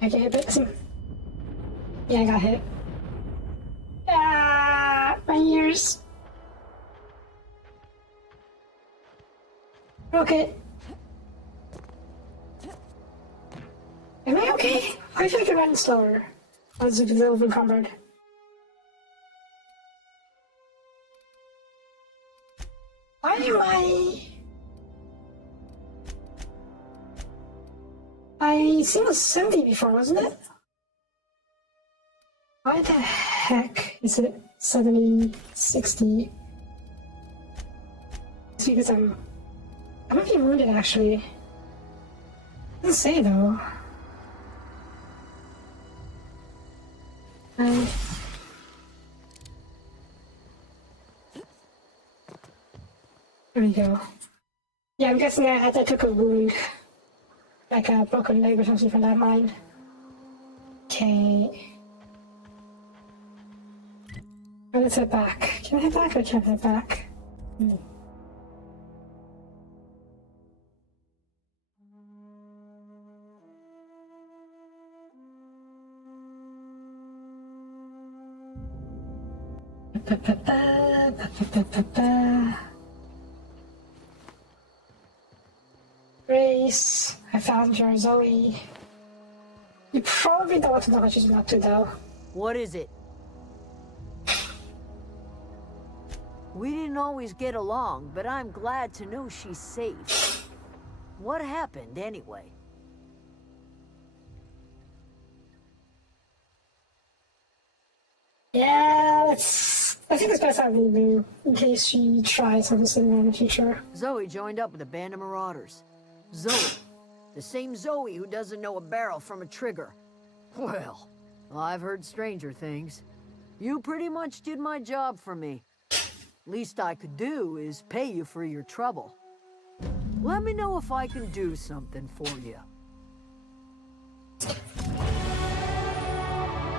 I get hit. Yeah, I got hit. Ah, my ears. Okay. Am I okay? I feel like I'm running slower. I was a little encumbered. Why am I seen it was 70 before, wasn't it? Why the heck is it 70, 60? It's because I might be wounded actually. It doesn't say though. There we go. Yeah, I'm guessing I took a wound. Like a broken leg or something from that mine. Okay. Let's head back. Can I head back or can I head back? Grace, I found your Zoe. You probably don't want to know what she's been up to, though. What is it? We didn't always get along, but I'm glad to know she's safe. What happened, anyway? Yeah, I think it's best I leave you in case she tries something similar in the future. Zoe joined up with a band of marauders. Zoe. The same Zoe who doesn't know a barrel from a trigger. Well, I've heard stranger things. You pretty much did my job for me. Least I could do is pay you for your trouble. Let me know if I can do something for you.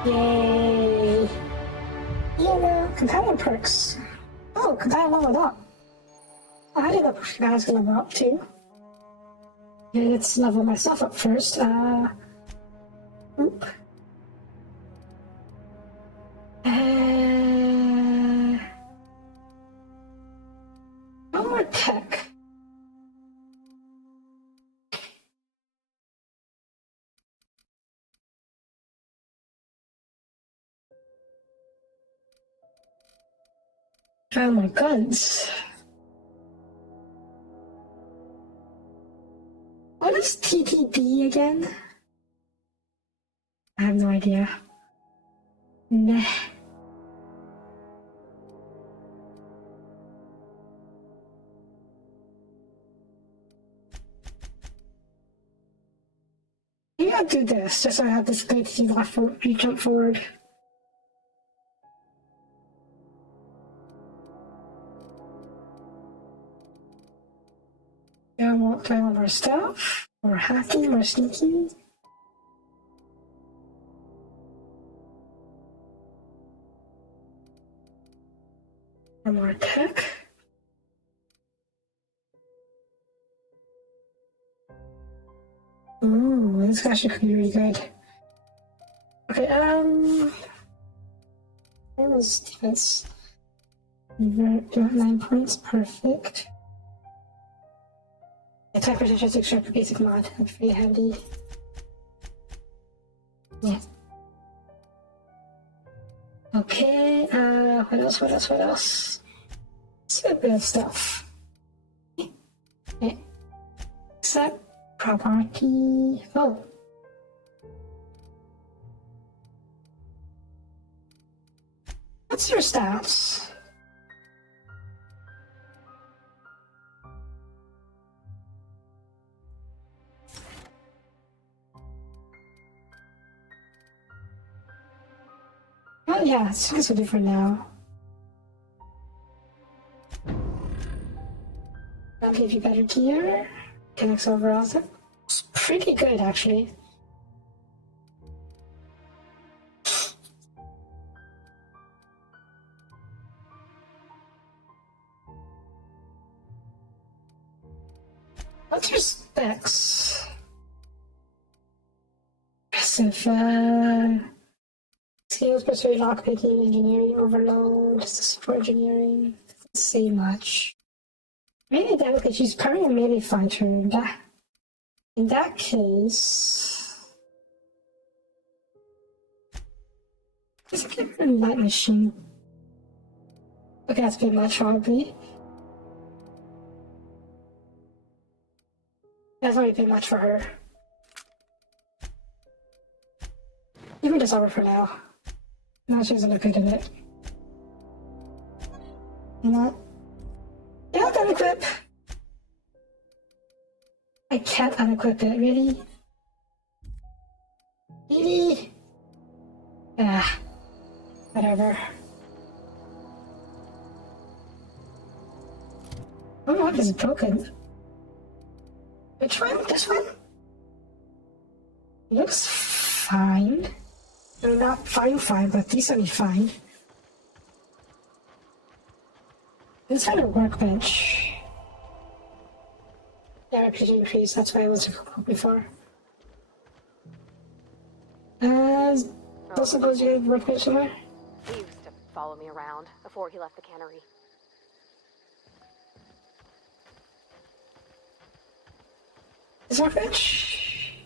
Yay! Yeah, companion perks. Oh, companion leveled up. Oh, I didn't know companions can level up too. Okay, let's level myself up first. Oop. One more tech. Found my guns. What is TTD again? I have no idea. Nah. Maybe I'll do this, just so I have this ability to jump forward. Do I want more stuff? More hacking, more sneaking? Or more tech? Ooh, this actually could be really good. Okay, where was defense? 9 points, perfect. Attack resistance extract basic mod, that's pretty handy. Yeah. Okay, what else? Some good stuff. Okay. Except property. Oh. What's your stats? Oh yeah, I think this will do for now. I'll give you better gear. Connects overall. It's pretty good actually. What's your specs? Passive, skills, persuasion, lockpicking, engineering, overload, support engineering. Doesn't say much. Maybe delicate, she's probably a melee fighter. In that case, let's give her a light machine. Okay, that's a bit much probably. That's already a bit much for her. Give me this over for now. Now she doesn't look good in it. You know what? Yeah, I'll unequip. I can't unequip it, really? Really? Ah, whatever. Oh, what is broken? Which one? This one? Looks fine. No, not fine, but decently fine. This kind of workbench. Yeah, RPG increase, that's why I was before. Don't suppose you have a workbench somewhere? He used to follow me around before he left the cannery. This workbench?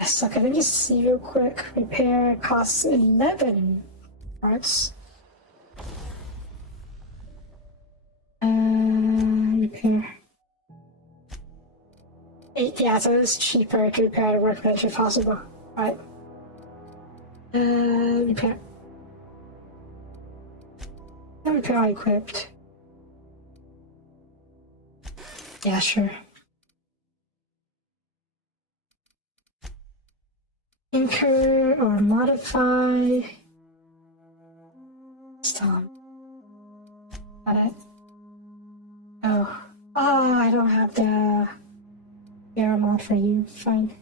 Yes, okay, let me see real quick. Repair costs 11 parts. Repair. 8, yeah, so it's cheaper to repair a workbench if possible. Right. Repair. Repair all equipped. Yeah, sure. Incur or modify. Stop. Got it. Oh. Oh, I don't have the Barrel mod for you. Fine.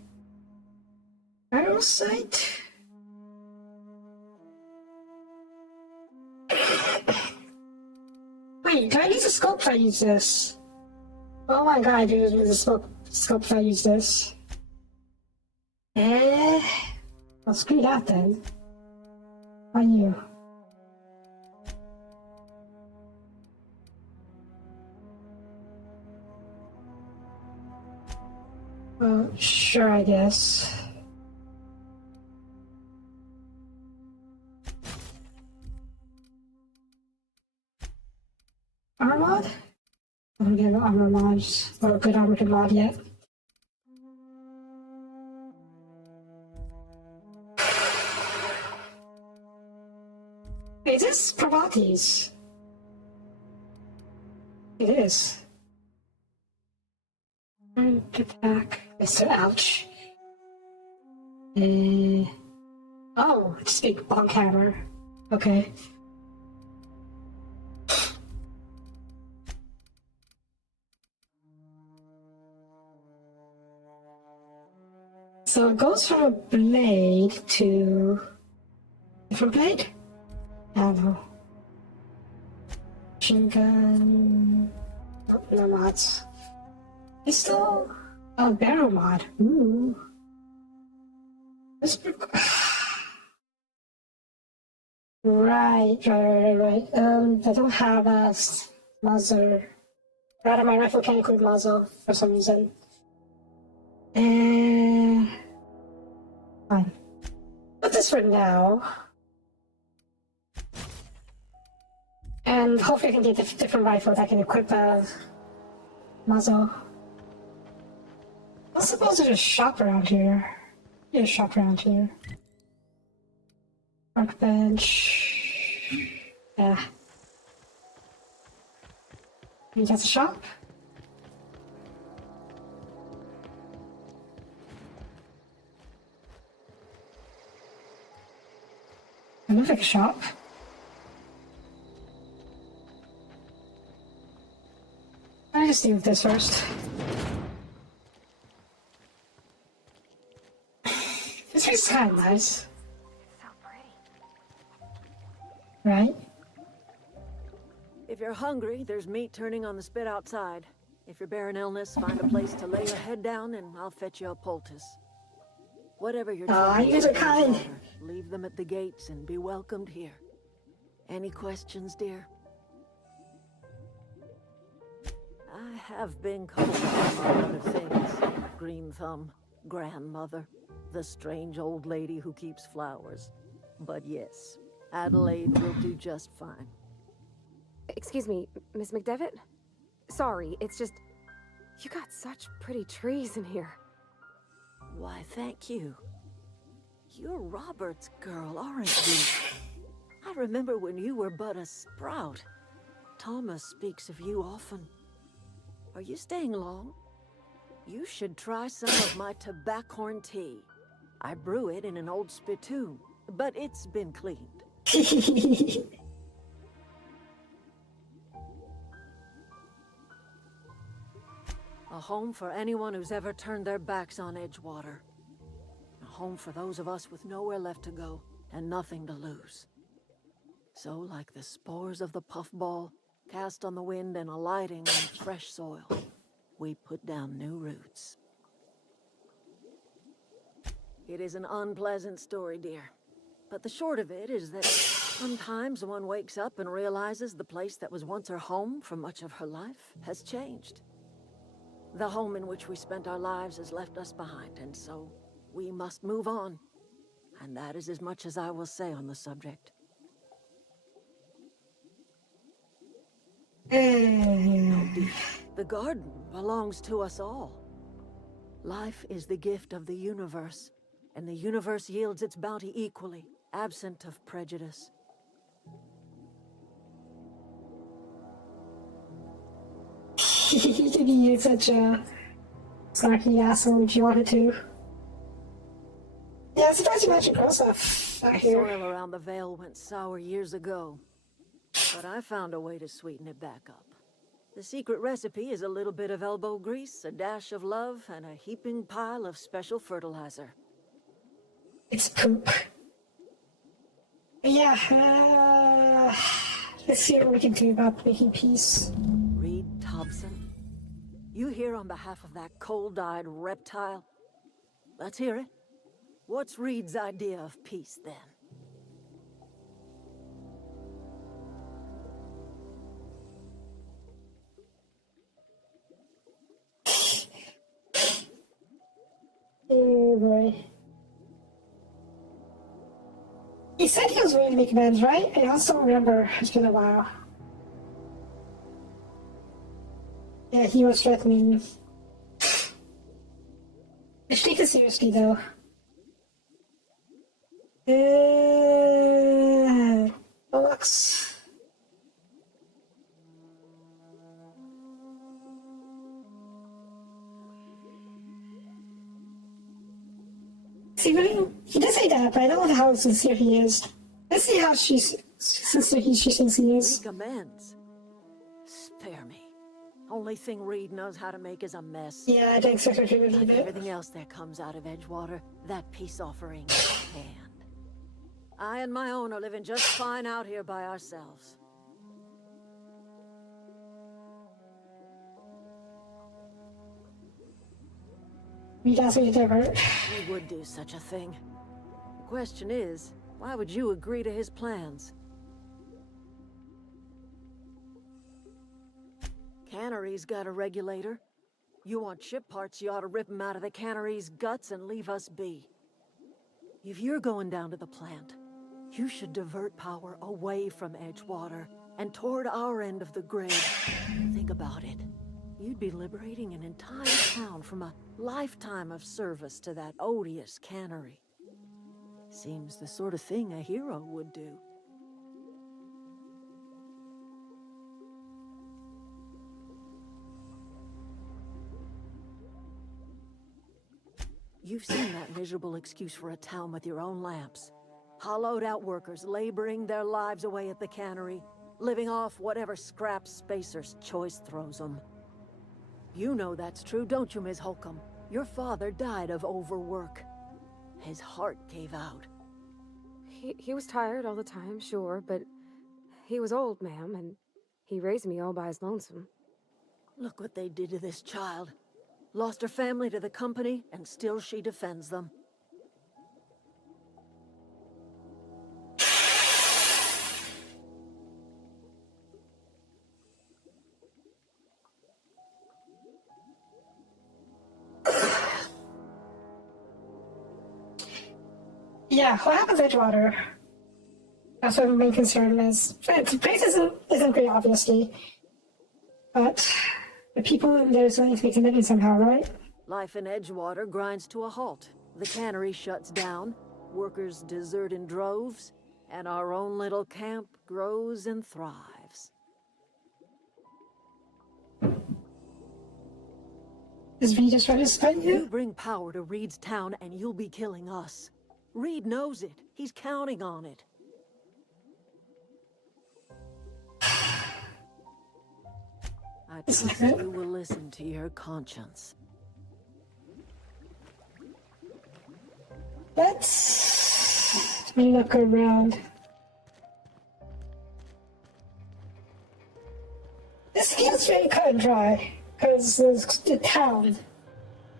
Barrel site? Wait, do I use a scope if I use this? Oh my god, I do use a scope if I use this. Well, screw that then. How are you? Well, sure, I guess. Armor mod? I don't get armor mods or a good armor to mod yet. Wait, is this Pravati's? It is. Attack. Mr. Ouch. Oh, it's a big bonk hammer. Okay. So it goes from a blade to different blade? I don't know. Machine gun. Oh, no mods. Pistol? Oh, barrel mod. Ooh. This right. I don't have a muzzle. Rather, my rifle can't include muzzle for some reason. Fine. Put this for now. And hopefully I can get a different rifle that can equip a muzzle. I suppose there's a shop around here. There's a shop around here. Workbench. Yeah. Maybe that's a shop? It looks like a shop. I'll just deal with this first. This is kind of nice. So pretty. Right? If you're hungry, there's meat turning on the spit outside. If you're bearing illness, find a place to lay your head down and I'll fetch you a poultice. Whatever you're Aw, you guys are kind. leave them at the gates and be welcomed here. Any questions, dear? I have been called other things. Green Thumb, grandmother, the strange old lady who keeps flowers. But yes, Adelaide will do just fine. Excuse me, Miss McDevitt? Sorry, it's just... You got such pretty trees in here. Why, thank you. You're Robert's girl, aren't you? I remember when you were but a sprout. Thomas speaks of you often. Are you staying long? You should try some of my tobaccorn tea. I brew it in an old spittoon, but it's been cleaned. A home for anyone who's ever turned their backs on Edgewater. A home for those of us with nowhere left to go and nothing to lose. So, like the spores of the puffball, cast on the wind and alighting on fresh soil, we put down new roots. It is an unpleasant story, dear. But the short of it is that sometimes one wakes up and realizes the place that was once her home for much of her life has changed. The home in which we spent our lives has left us behind, and so we must move on. And that is as much as I will say on the subject. The garden belongs to us all. Life is the gift of the universe, and the universe yields its bounty equally, absent of prejudice. You could be such a snarky asshole if you wanted to. Yeah, I'm surprised you managed to grow stuff out The here. soil around the Vale went sour years ago, but I found a way to sweeten it back up. The secret recipe is a little bit of elbow grease, a dash of love, and a heaping pile of special fertilizer. It's poop. But yeah, let's see what we can do about making peace. Reed Thompson, you here on behalf of that cold-eyed reptile? Let's hear it. What's Reed's idea of peace, then? Oh boy. He said he was willing to make amends, right? I also remember it's been a while. Yeah, he was threatening. I should take this seriously, though. Bollocks. See, really, he does say that, but I don't know how sincere he is. Let's see how she thinks he is. Make amends? Spare me. Only thing Reed knows how to make is a mess. Yeah, I think so too, a little Like bit. everything else that comes out of Edgewater, that peace offering is canned. I and my own are living just fine out here by ourselves. He asked me to divert. We would do such a thing. The question is, why would you agree to his plans? Cannery's got a regulator. You want chip parts, you ought to rip 'em out of the cannery's guts and leave us be. If you're going down to the plant, you should divert power away from Edgewater and toward our end of the grid. Think about it. You'd be liberating an entire town from a lifetime of service to that odious cannery. Seems the sort of thing a hero would do. You've seen that miserable excuse for a town with your own lamps. Hollowed out workers laboring their lives away at the cannery, living off whatever scrap Spacer's choice throws them. You know that's true, don't you, Ms. Holcomb? Your father died of overwork. His heart gave out. He was tired all the time, sure, but he was old, ma'am, and he raised me all by his lonesome. Look what they did to this child. Lost her family to the company, and still she defends them. Yeah, what happens to Edgewater? That's what my main concern is. The place isn't great, obviously. But the people in there still need to make a living somehow, right? Life in Edgewater grinds to a halt. The cannery shuts down, workers desert in droves, and our own little camp grows and thrives. Is Reed just trying to spite You you? bring power to Reed's town and you'll be killing us. Reed knows it. He's counting on it. I This is trust good. you will listen to your conscience. Let me look around. This feels very cut and dry, because the town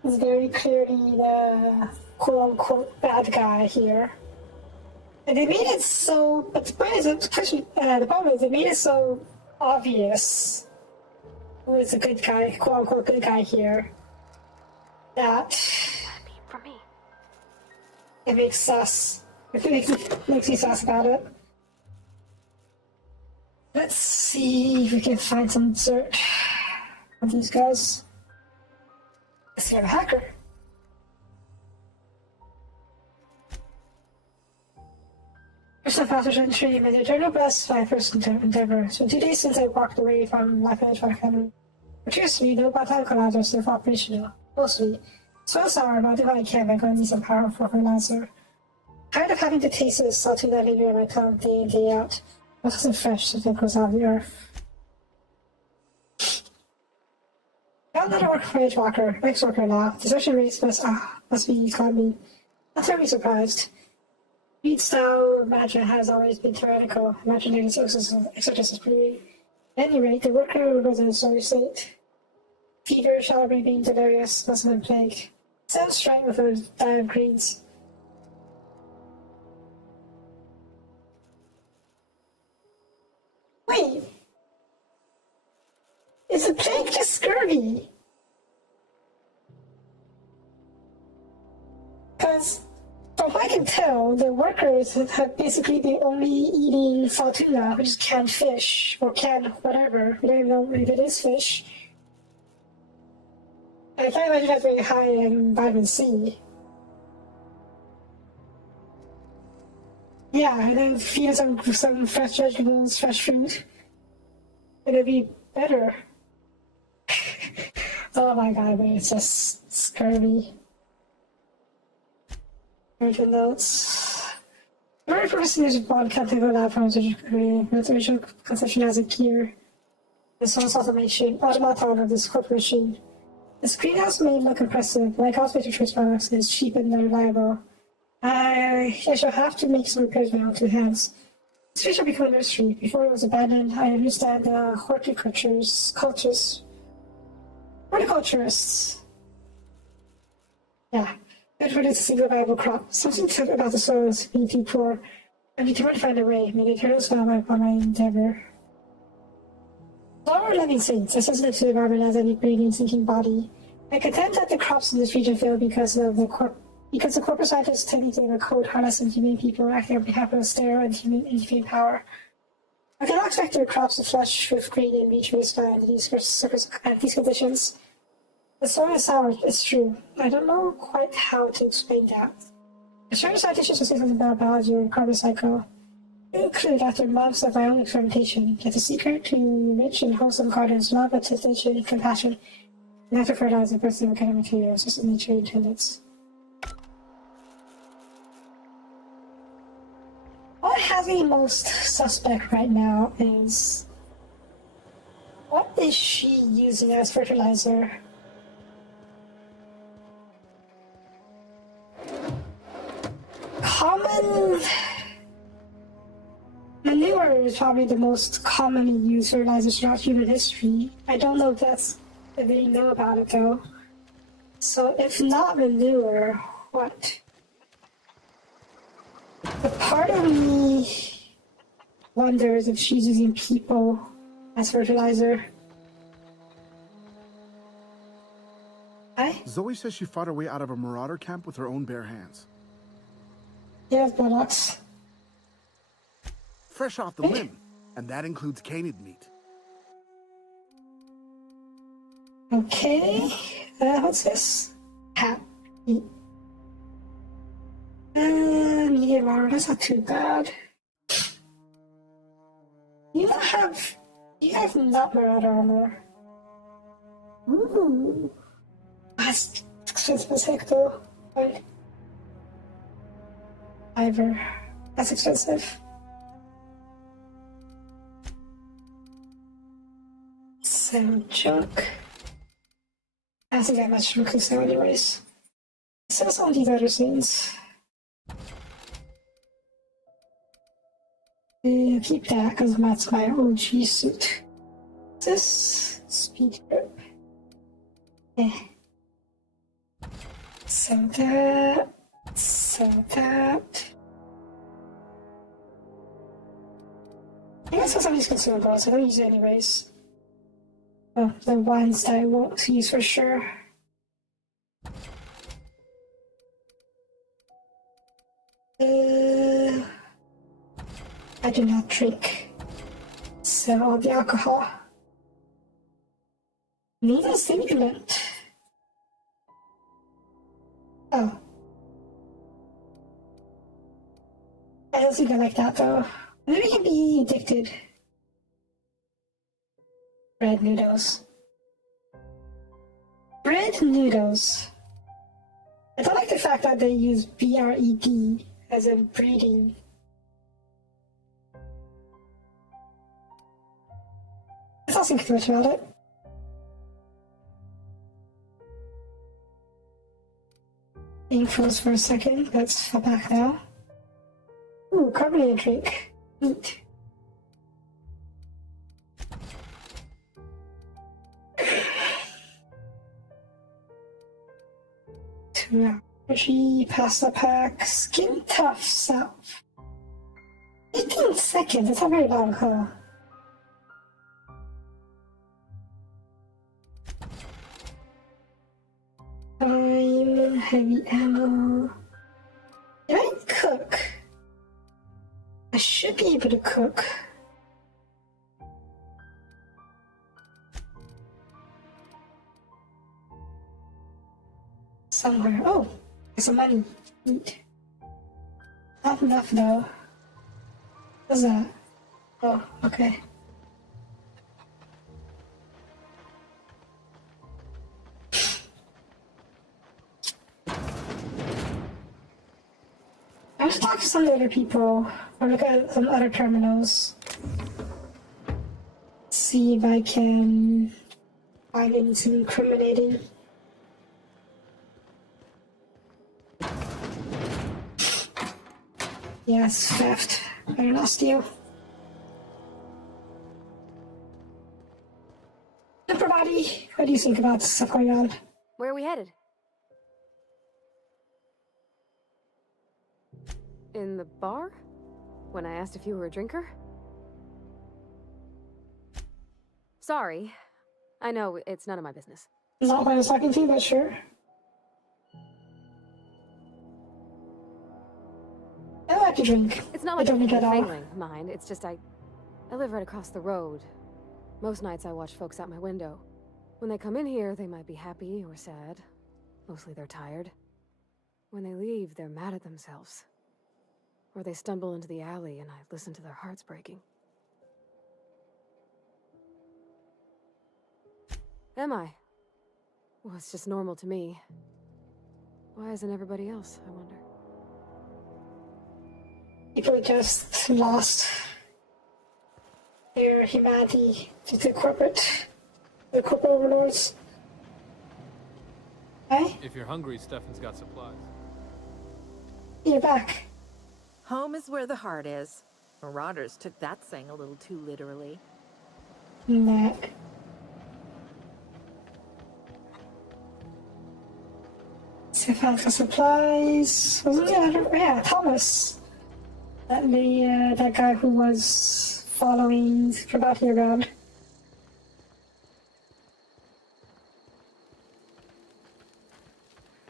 is very clearly the quote-unquote bad guy here. And they made it so, but the problem is they made it so obvious who is a good guy, quote-unquote good guy here, that For me. it makes us, it makes me sus about it. Let's see if we can find some dirt on these guys. Let's see, I'm a hacker. First of passage entry, my eternal best my first endeavor. It's been 2 days since I walked away from Life Edge Academy. But seriously, no battle colliders still operational. Mostly. So sour, but I'll do what I can by going to need some powerful fertilizer. Tired of having to taste this salty vinegar in my tongue day in, day out. It wasn't fresh since it goes out of the earth. Found another work for Edgewalker, ex-worker now. Desertion rates must be climbing. Not terribly surprised. Reed style magic has always been tyrannical. Imagining exorcist is pretty. At any rate, the worker was in a sorry state. Fever, shallow breathing, delirious, must have been plague. Sounds straight with those dire greens. Wait! Is the plague just scurvy? Because, from what I can tell, the workers have basically been only eating salt tuna, which is canned fish, or canned whatever. We don't even know if it is fish. And I can't imagine that's very high in vitamin C. Yeah, and then feed some fresh vegetables, fresh fruit. It'll be better. Oh my god, but it's just scurvy. Urgent notes. Very first there's one capital lab from with original conception as a gear. The source automation, automaton of this corporation. This greenhouse may look impressive, like all space choice products, is cheap and reliable. I shall have to make some repairs with my own two hands. This fish shall become a nursery. Before it was abandoned, I understand the horticulturists. Yeah. Bedford is a single viable crop. Something about the soil is being too poor. I'm determined to find a way. May the eternal smile upon my endeavor. All our living saints, as sensitive to the environment as any breathing, thinking body. I contend that the crops in this region fail because the corporate scientists technically have a code harnessing humane people acting on behalf of a sterile and inhumane power. I cannot expect their crops to flush with grain and reach waistline under these conditions. The soil is sour, it's true. I don't know quite how to explain that. I'm sure scientists will say something about biology or carbon cycle. It could after months of my own experimentation. Yet the secret to rich and wholesome gardens, love, attention, and compassion, and after fertilizer, bursting organic materials, just in nature intended. What has me most suspect right now is what is she using as fertilizer? Common manure is probably the most commonly used fertilizer throughout human history. I don't know if they know about it though. So if not manure, what? But part of me wonders if she's using people as fertilizer. Hi? Zoe says she fought her way out of a marauder camp with her own bare hands. Yes, buttocks. Fresh off the limb, and that includes canid meat. Okay. What's this? Hat. Medium armor, that's not too bad. You have not marauder armor. Ooh. That's expensive as heck though. Like, Ivor. That's expensive. So, junk. I don't think that much from Kuso anyways. So some of these other scenes. Keep that, because that's my OG suit. This speed grip. So that. So that. I guess some of these consumables, I don't use it anyways. Oh, the ones that I won't use for sure. I do not drink. So all the alcohol. Need a stimulant. Oh. I don't think I like that though. Maybe you can be addicted. Bread noodles. Bread noodles. I don't like the fact that they use BRED as in breeding. Let's not think too much about it. Being froze for a second, let's fall back now. Ooh, carbonated drink. Neat. Energy, pasta pack, skin tough self. 18 seconds, that's not very long, huh? Time, heavy ammo. Did I cook? I should be able to cook. Somewhere. Oh, there's some money. Neat. Not enough though. What's that? Oh, okay. I was talking to some other people, or look at some other terminals. See if I can find anything incriminating. Yes, theft. Better not steal. Everybody, what do you think about stuff going on? Where are we headed? In the bar? When I asked if you were a drinker? Sorry. I know, it's none of my business. Not what I was talking to, but sure. I like to drink. It's not I like don't drink at all. failing, mind. It's just I live right across the road. Most nights I watch folks out my window. When they come in here, they might be happy or sad. Mostly they're tired. When they leave, they're mad at themselves. Or they stumble into the alley and I listen to their hearts breaking. Am I? Well, it's just normal to me. Why isn't everybody else, I wonder? People just lost their humanity to the corporate overlords. Hey, If you're hungry, Stefan's got supplies. you're back. Home is where the heart is. Marauders took that saying a little too literally. Nah. So found for supplies. Wasn't there? Yeah, Thomas. That guy who was following Probati around.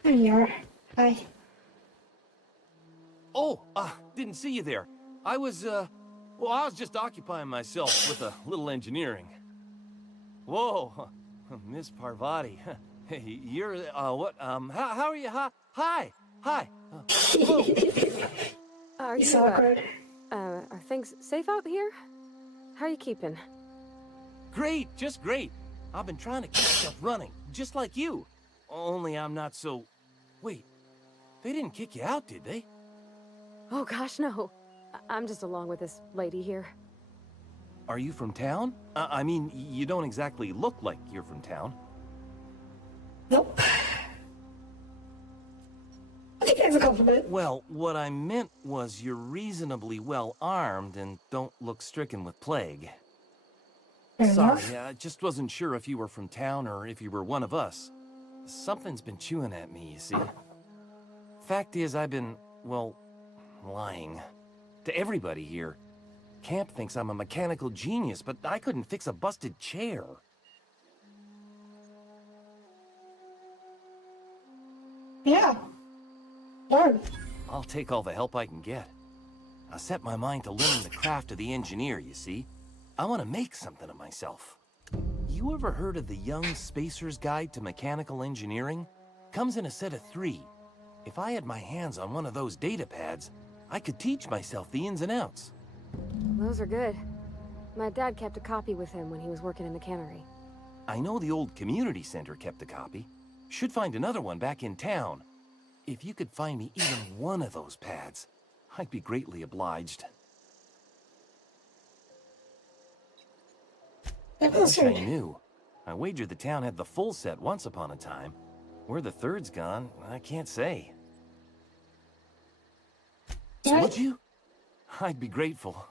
There you are. Hi. Oh, didn't see you there. I was just occupying myself with a little engineering. Whoa, Miss Parvati. Hey, you're, what, how are you? Hi. Whoa. Are It's you, awkward. are things safe out here? How are you keeping? Great, just great. I've been trying to keep stuff running, just like you. Only I'm not so... Wait, they didn't kick you out, did they? Oh gosh, no. I'm just along with this lady here. Are you from town? I mean, you don't exactly look like you're from town. Nope. I think that's a compliment. Well, what I meant was you're reasonably well armed and don't look stricken with plague. Fair Sorry, enough. I just wasn't sure if you were from town or if you were one of us. Something's been chewing at me, you see. Fact is, I've been, well, lying. To everybody here. Camp thinks I'm a mechanical genius, but I couldn't fix a busted chair. Yeah. Learn. I'll take all the help I can get. I set my mind to learning the craft of the engineer, you see. I want to make something of myself. You ever heard of the Young Spacer's Guide to Mechanical Engineering? Comes in a set of 3. If I had my hands on one of those data pads, I could teach myself the ins and outs. Those are good. My dad kept a copy with him when he was working in the cannery. I know the old community center kept a copy. Should find another one back in town. If you could find me even one of those pads, I'd be greatly obliged. I wish I knew. I wagered the town had the full set once upon a time. Where the third's gone, I can't say. Would you? I'd be grateful.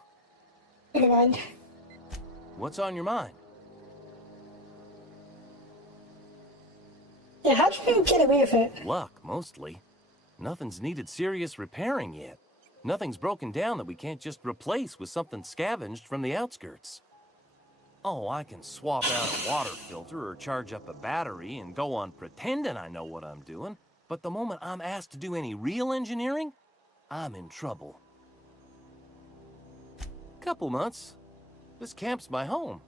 Never mind. What's on your mind? Yeah, how'd you get away with it? Luck, mostly. Nothing's needed serious repairing yet. Nothing's broken down that we can't just replace with something scavenged from the outskirts. Oh, I can swap out a water filter or charge up a battery and go on pretending I know what I'm doing, but the moment I'm asked to do any real engineering, I'm in trouble. Couple months. This camp's my home.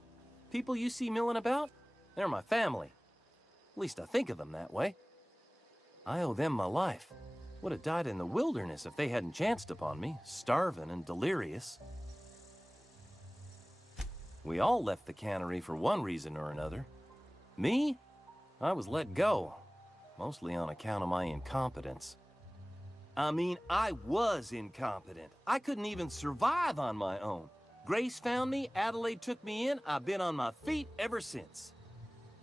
People you see milling about, they're my family. At least I think of them that way. I owe them my life. Would have died in the wilderness if they hadn't chanced upon me, starving and delirious. We all left the cannery for one reason or another. Me? I was let go, mostly on account of my incompetence. I mean, I was incompetent. I couldn't even survive on my own. Grace found me, Adelaide took me in, I've been on my feet ever since.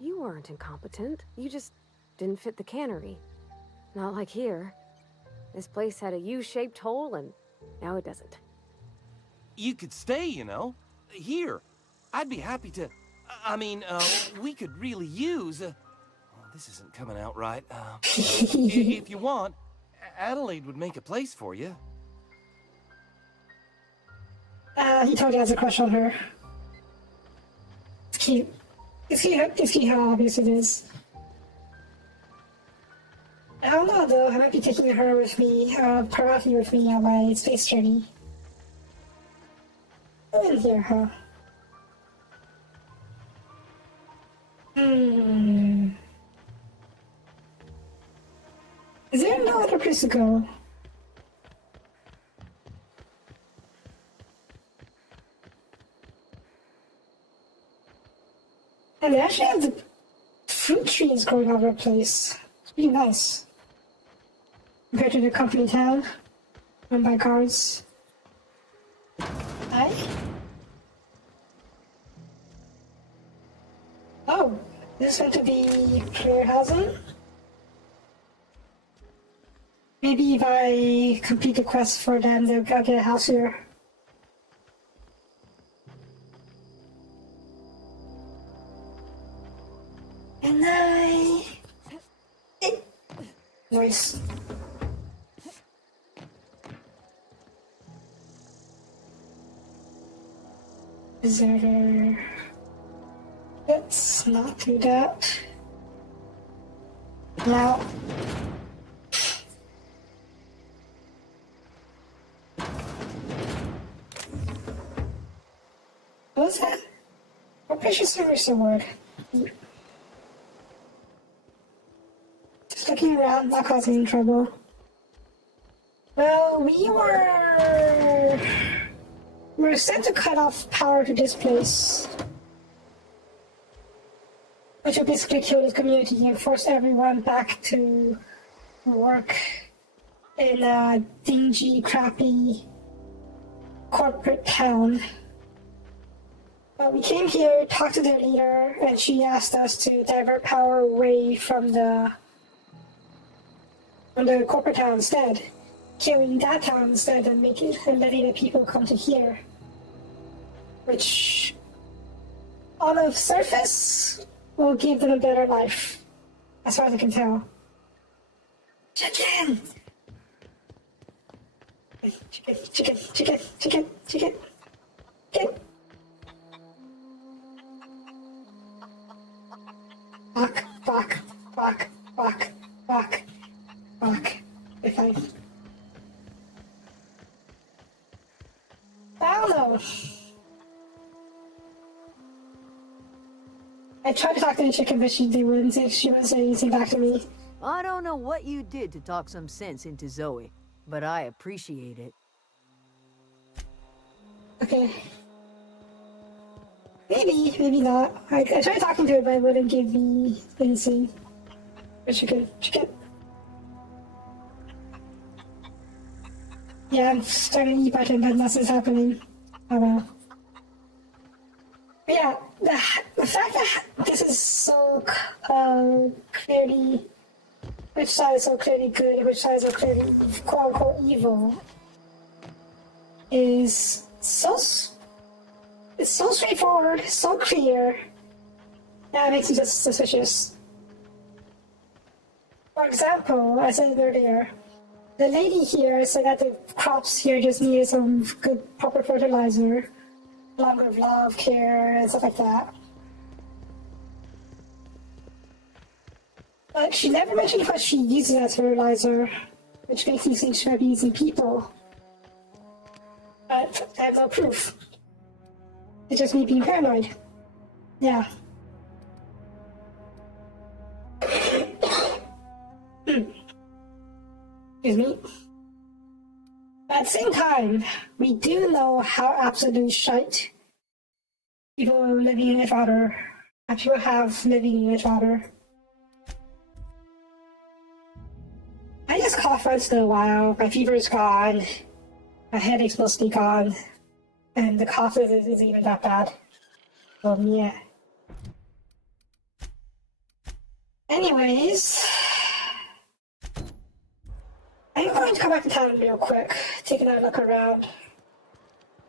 You weren't incompetent. You just didn't fit the cannery. Not like here. This place had a U-shaped hole, and now it doesn't. You could stay, you know. Here. I'd be happy to... we could really use... oh, this isn't coming out right. If you want, Adelaide would make a place for you. He totally has a crush on her. It's cute. It's cute how obvious it is. I don't know though, I might be taking her with me, Parvati with me on my space journey. Go in here, huh? Is there no other place to go? And they actually have the fruit trees growing all over the place. It's really nice. Compared to the company town, run by cars. Hi? Oh, this is going to be player housing? Maybe if I complete the quest for them, they'll get a house here. And Nice. Deserter. Let's not do that. Now. What was that? What precious service award? Just looking around, not causing any trouble. Well, we're set to cut off power to this place, which will basically kill this community and force everyone back to work in a dingy, crappy corporate town. We came here, talked to their leader, and she asked us to divert power away from the corporate town instead, killing that town instead and letting the people come to here, which on the surface will give them a better life, as far as I can tell. Chicken! Chicken, chicken, chicken, chicken, chicken, chicken. Fuck, fuck, fuck, fuck, fuck, fuck. If I don't know. I tried to talk to the chicken, but she wouldn't say anything back to me. I don't know what you did to talk some sense into Zoe, but I appreciate it. Okay. Maybe, maybe not. I tried talking to her, but it wouldn't give me anything. But chicken. Yeah, I'm starting to eat button, but nothing's happening. Oh well. But yeah, the fact that this is so clearly, which side is so clearly good and which side is so clearly quote-unquote evil, is it's so straightforward, so clear, that makes me just suspicious. For example, I said earlier, the lady here said that the crops here just needed some good, proper fertilizer, along with love, care, and stuff like that. But she never mentioned what she uses as fertilizer, which makes me think she might be using people. But I have no proof. It's just me being paranoid. Yeah. Excuse me. At the same time, we do know how absolute shite people living in Edgewater, people have living in Edgewater. I just cough once in a while, my fever is gone, my headache's mostly gone, and the cough isn't even that bad. Yeah. Anyways, I'm going to come back to town real quick, take another look around.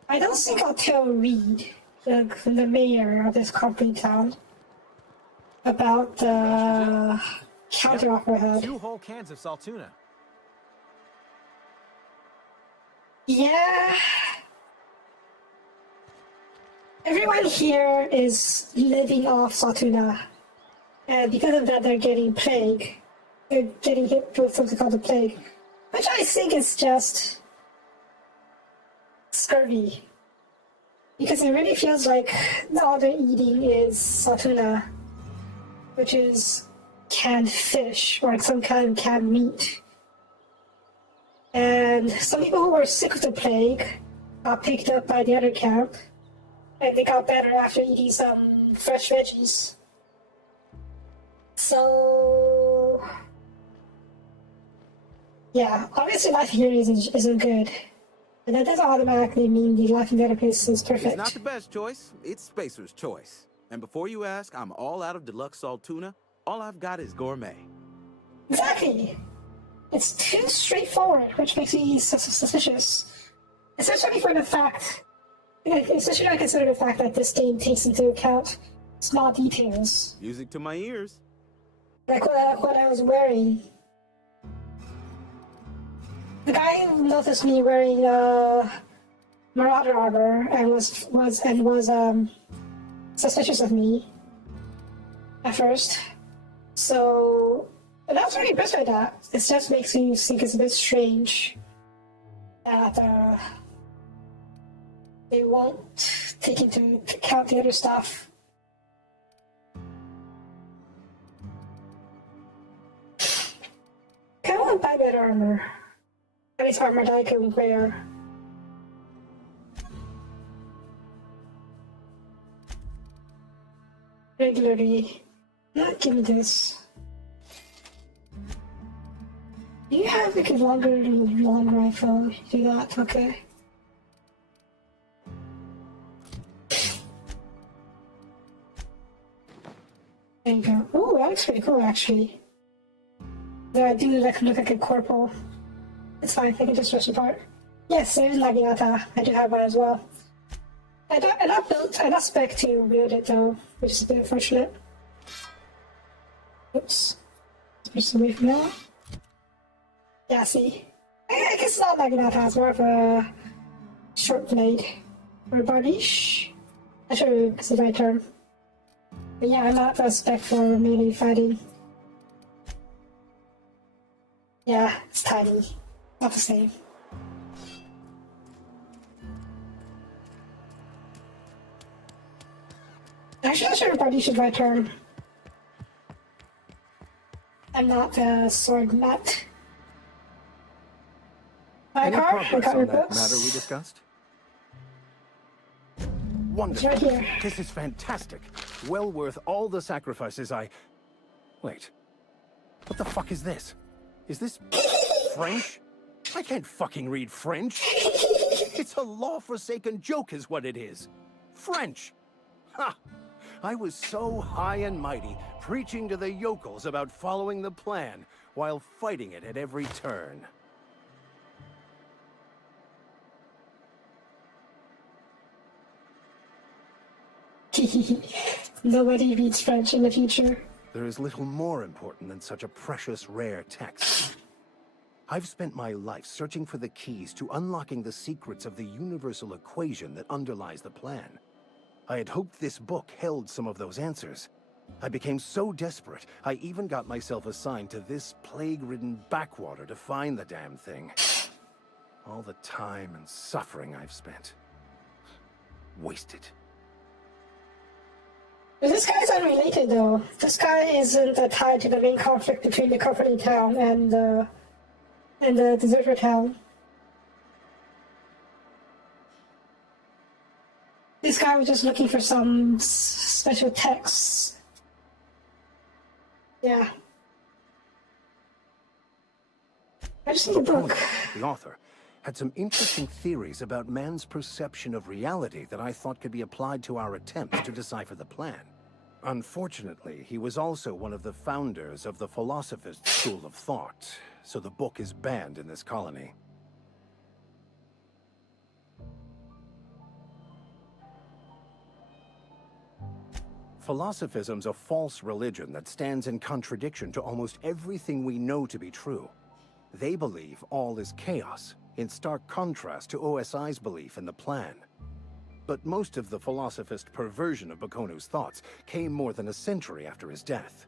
I don't think I'll tell Reed, the mayor of this company town, about the counteroffer I had. 2 whole cans of salt tuna. Yeah. Everyone here is living off Saltuna, and because of that they're getting plague. They're getting hit with something called the plague, which I think is just scurvy. Because it really feels like all they're eating is Saltuna, which is canned fish or some kind of canned meat. And some people who were sick of the plague got picked up by the other camp, and they got better after eating some fresh veggies. So, yeah, obviously life here isn't good. But that doesn't automatically mean the life in the other place is perfect. It's not the best choice, it's Spacer's choice. And before you ask, I'm all out of deluxe salt tuna. All I've got is gourmet. Exactly! It's too straightforward, which makes me suspicious. Especially for the fact, especially when I consider the fact that this game takes into account small details. Music to my ears. Like what I was wearing. The guy noticed me wearing Marauder armor and was suspicious of me at first. So but I was really impressed by that. It just makes me think it's a bit strange that they won't take into account the other stuff. I want to buy better armor. At least armor that I can wear. Regularly. Not give me this. Do you have like a long rifle? Do that, okay. There you go. Oh, that looks pretty cool, actually. Though I do look like a corporal. It's fine, I can just rush apart. Yes, there is Naginata. I do have one as well. I not spec to wield it though, which is a bit unfortunate. Oops. Switch away from that. Yeah, see. I guess it's not Naginata, it's more of a short blade. Or bardiche. I'm sure it's the right term. But yeah, I'm not a spec for melee fighting. Yeah, it's tiny. Not the same. Actually, I'm sure bardiche is the right term. I'm not a sword nut. My Any car, I progress got on your that books. matter we discussed? It's Wonderful. right here. This is fantastic. Well worth all the sacrifices I... Wait. What the fuck is this? Is this French? I can't fucking read French. It's a law-forsaken joke is what it is. French. Ha! I was so high and mighty, preaching to the yokels about following the plan, while fighting it at every turn. Nobody reads French in the future. There is little more important than such a precious, rare text. I've spent my life searching for the keys to unlocking the secrets of the universal equation that underlies the plan. I had hoped this book held some of those answers. I became so desperate, I even got myself assigned to this plague-ridden backwater to find the damn thing. All the time and suffering I've spent. Wasted. This guy's unrelated though. This guy isn't tied to the main conflict between the company town and the deserter town. This guy was just looking for some special texts. Yeah. I just need a book. The author had some interesting theories about man's perception of reality that I thought could be applied to our attempts to decipher the plan. Unfortunately, he was also one of the founders of the Philosophist school of thought, so the book is banned in this colony. Philosophism's a false religion that stands in contradiction to almost everything we know to be true. They believe all is chaos, in stark contrast to OSI's belief in the plan. But most of the philosophist perversion of Bakonu's thoughts came more than a century after his death.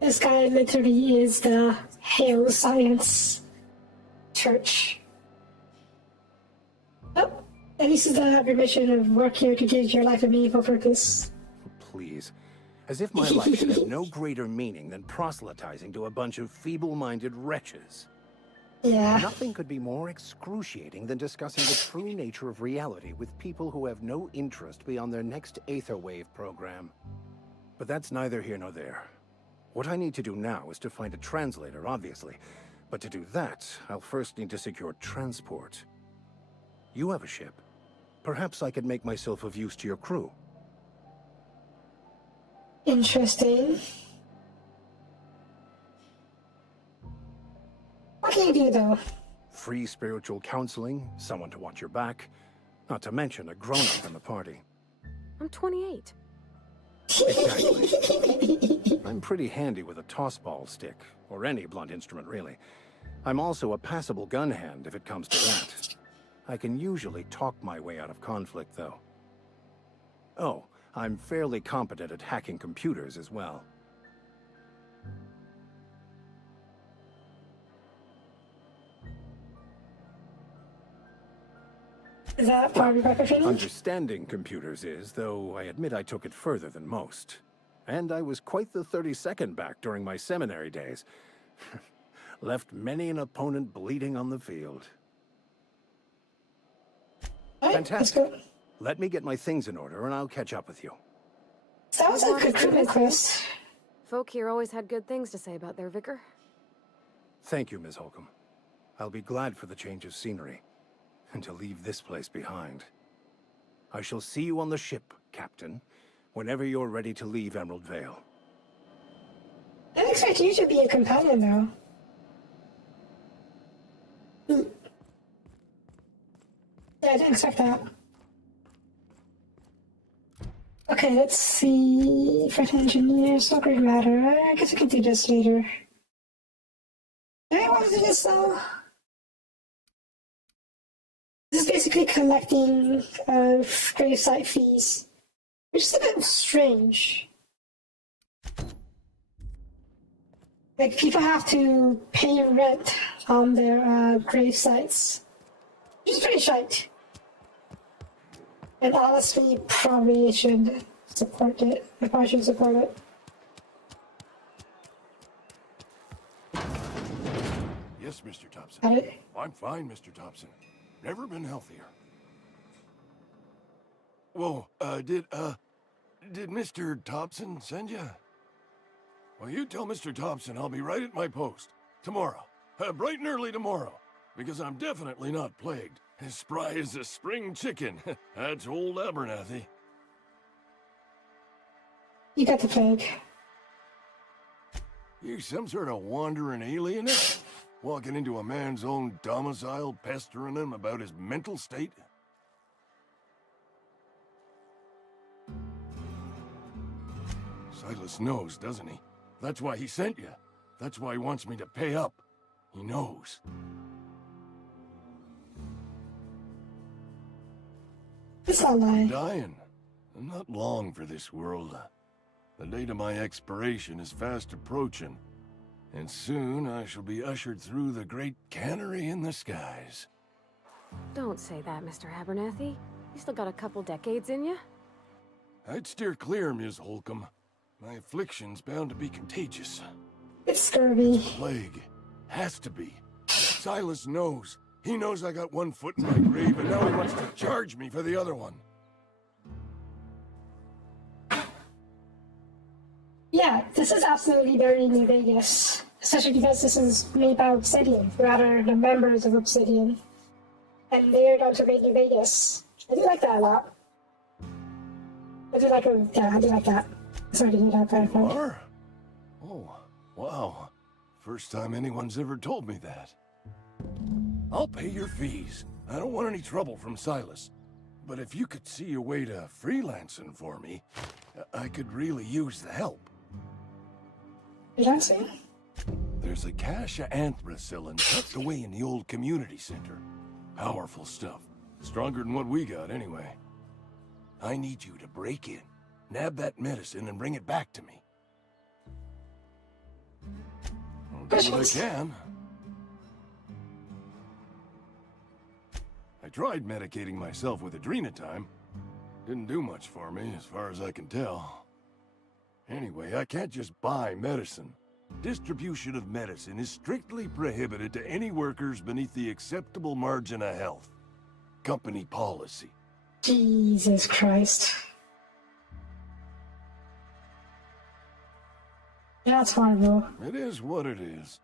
This guy literally is the Hail Science Church. Oh, at least you have permission of work here to change your life a meaningful purpose. Please. As if my life should have no greater meaning than proselytizing to a bunch of feeble-minded wretches. Yeah. Nothing could be more excruciating than discussing the true nature of reality with people who have no interest beyond their next Aetherwave program. But that's neither here nor there. What I need to do now is to find a translator, obviously. But to do that, I'll first need to secure transport. You have a ship. Perhaps I could make myself of use to your crew. Interesting. What can you do, though? Free spiritual counseling, someone to watch your back, not to mention a grown-up in the party. I'm 28. Exactly. I'm pretty handy with a tossball stick, or any blunt instrument, really. I'm also a passable gun hand, if it comes to that. I can usually talk my way out of conflict, though. Oh, I'm fairly competent at hacking computers as well. Is that part of your opportunity? Understanding computers is, though I admit I took it further than most. And I was quite the 32nd back during my seminary days. Left many an opponent bleeding on the field. Fantastic. Let me get my things in order and I'll catch up with you. Sounds like a recruitment quest. Folk here always had good things to say about their vicar. Thank you, Ms. Holcomb. I'll be glad for the change of scenery, and to leave this place behind. I shall see you on the ship, Captain, Whenever you're ready to leave Emerald Vale. I didn't expect you to be a companion, though. Yeah, I didn't expect that. Okay, let's see. Front engineers, no great matter. I guess we can do this later. I want to do this though. This is basically collecting gravesite fees, which is a bit strange. Like, people have to pay rent on their grave sites, which is pretty shite. And honestly, probably should support it. I probably should support it. Yes, Mr. Thompson. Got it? I'm fine, Mr. Thompson. Never been healthier. Whoa, did Mr. Thompson send you? Well, you tell Mr. Thompson I'll be right at my post. Tomorrow. Bright and early tomorrow. Because I'm definitely not plagued. As spry as a spring chicken. That's old Abernathy. You got the plague. You some sort of wandering alienist? Walking into a man's own domicile, pestering him about his mental state? Silas knows, doesn't he? That's why he sent you. That's why he wants me to pay up. He knows. It's not lying. I'm dying. I'm not long for this world. The date of my expiration is fast approaching. And soon I shall be ushered through the great cannery in the skies. Don't say that, Mr. Abernathy. You still got a couple decades in you. I'd steer clear, Ms. Holcomb. My affliction's bound to be contagious. It's scurvy. Plague. Has to be. Silas knows. He knows I got one foot in my grave, and now he wants to charge me for the other one. Yeah, this is absolutely very New Vegas. Especially because this is made by Obsidian, rather the members of Obsidian. And they're going to make New Vegas. I do like that a lot. I do like that. Sorry to hear that, but You are? Oh, wow. First time anyone's ever told me that. I'll pay your fees. I don't want any trouble from Silas. But if you could see a way to freelancing for me, I could really use the help. Freelancing? There's a cache of anthracillin tucked away in the old community center. Powerful stuff. Stronger than what we got, anyway. I need you to break in, nab that medicine, and bring it back to me. I'll do what I can. I tried medicating myself with adrenatime. Didn't do much for me, as far as I can tell. Anyway, I can't just buy medicine. Distribution of medicine is strictly prohibited to any workers beneath the acceptable margin of health. Company policy. Jesus Christ. That's horrible. It is what it is.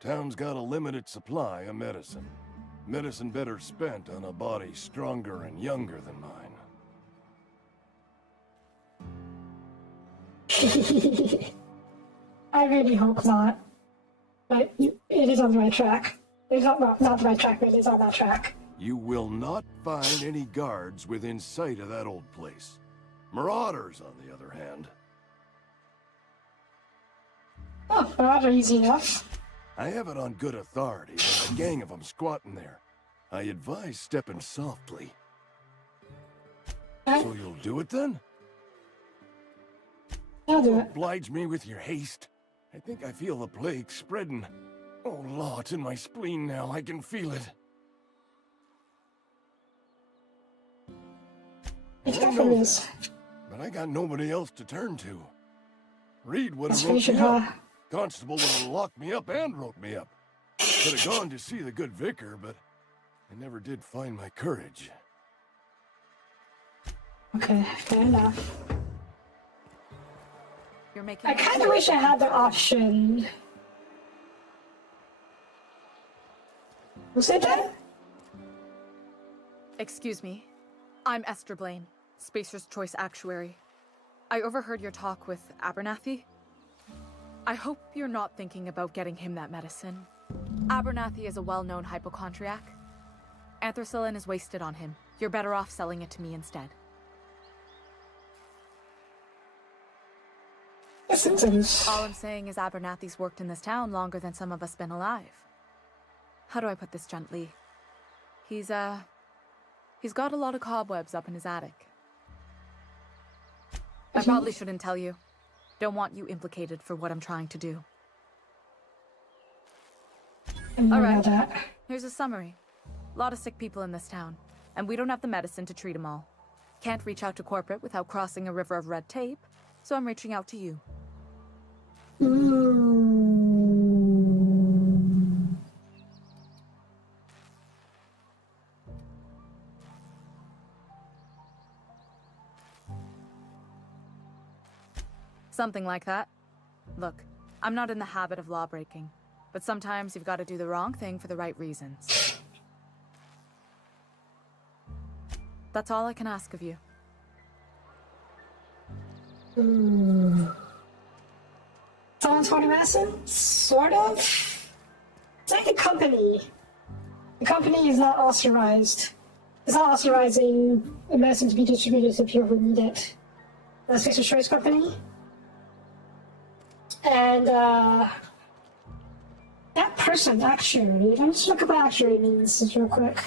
Town's got a limited supply of medicine. Medicine better spent on a body stronger and younger than mine. I really hope not. But it is on the right track. It's not the right track, but it is on that track. You will not find any guards within sight of that old place. Marauders, on the other hand. Oh, rather easy enough. I have it on good authority. There's a gang of them squatting there. I advise stepping softly. So you'll do it then? I'll do it. Oblige me with your haste. I think I feel the plague spreading. Oh, law, it's in my spleen now. I can feel it. It's I know definitely is. that, but I got nobody else to turn to. Reed would have That's wrote me pretty up. Constable would have locked me up and wrote me up. Could have gone to see the good vicar, but I never did find my courage. Okay, fair enough. You're making I kind of wish I had the option. Was it that? Excuse me. I'm Esther Blaine, Spacer's Choice Actuary. I overheard your talk with Abernathy. I hope you're not thinking about getting him that medicine. Abernathy is a well-known hypochondriac. Anthracillin is wasted on him. You're better off selling it to me instead. All I'm saying is Abernathy's worked in this town longer than some of us been alive. How do I put this gently? He's got a lot of cobwebs up in his attic. I probably shouldn't tell you. Don't want you implicated for what I'm trying to do. Alright, here's a summary. A lot of sick people in this town, and we don't have the medicine to treat them all. Can't reach out to corporate without crossing a river of red tape, so I'm reaching out to you. Something like that. Look, I'm not in the habit of law breaking, but sometimes you've got to do the wrong thing for the right reasons. That's all I can ask of you. Someone's holding medicine? Sort of. It's like a company. The company is not authorized. It's not authorizing medicine to be distributed to people who need it. That's Fixer Choice Company. And, that person, actually, let me just look up what actually means just real quick.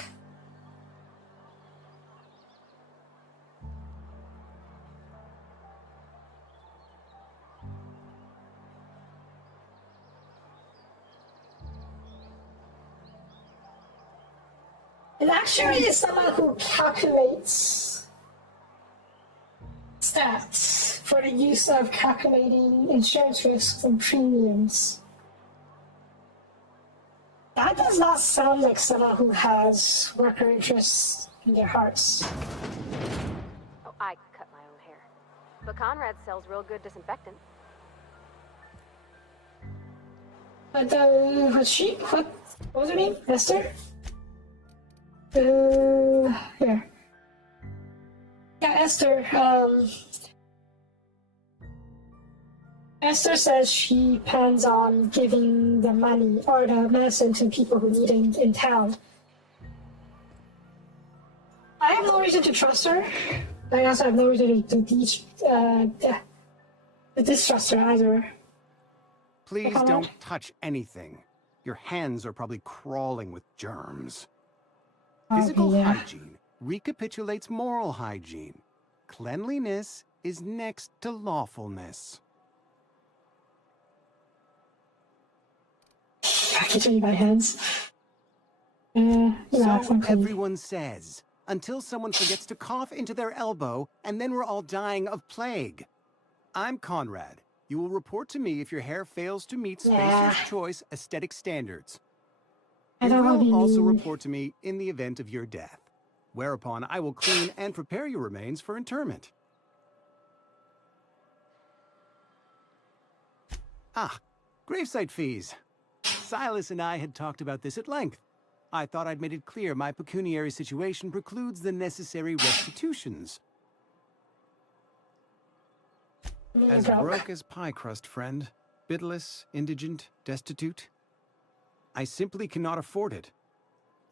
It actually is someone who calculates stats for the use of calculating insurance risks and premiums. That does not sound like someone who has worker interests in their hearts. Oh, I cut my own hair. But Conrad sells real good disinfectant. But what was her name? Esther? Here. Yeah, Esther, Esther says she plans on giving the money or the medicine to people who need it in town. I have no reason to trust her. I also have no reason to distrust her either. Please don't touch anything. Your hands are probably crawling with germs. Physical hygiene recapitulates moral hygiene. Cleanliness is next to lawfulness. I can show you my hands. So everyone says, until someone forgets to cough into their elbow, and then we're all dying of plague. I'm Conrad. You will report to me if your hair fails to meet Spacer's Choice aesthetic standards. You will also report to me in the event of your death, whereupon I will clean and prepare your remains for interment. Ah, gravesite fees. Silas and I had talked about this at length. I thought I'd made it clear my pecuniary situation precludes the necessary restitutions. As broke as pie crust, friend. Bidless, indigent, destitute. I simply cannot afford it.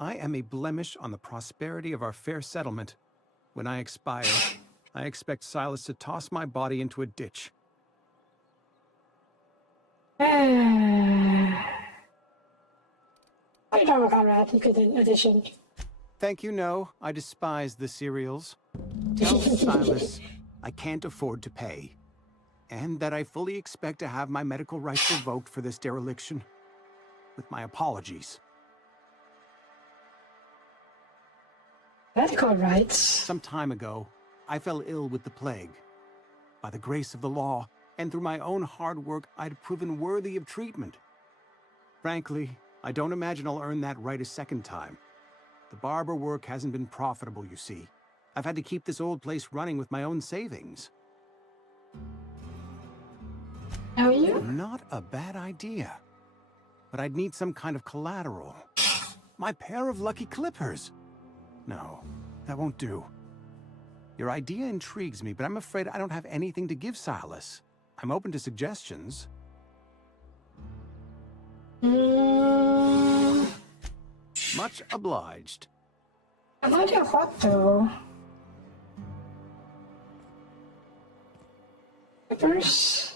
I am a blemish on the prosperity of our fair settlement. When I expire, I expect Silas to toss my body into a ditch. I don't know, Conrad. You could audition. Thank you, no. I despise the cereals. Tell Silas I can't afford to pay. And that I fully expect to have my medical rights revoked for this dereliction. With my apologies. Medical rights? Some time ago, I fell ill with the plague. By the grace of the law, and through my own hard work, I'd proven worthy of treatment. Frankly, I don't imagine I'll earn that right a second time. The barber work hasn't been profitable, you see. I've had to keep this old place running with my own savings. How are you? Not a bad idea. But I'd need some kind of collateral. My pair of lucky clippers. No, that won't do. Your idea intrigues me, but I'm afraid I don't have anything to give Silas. I'm open to suggestions. Much obliged. I wonder what though. Papers.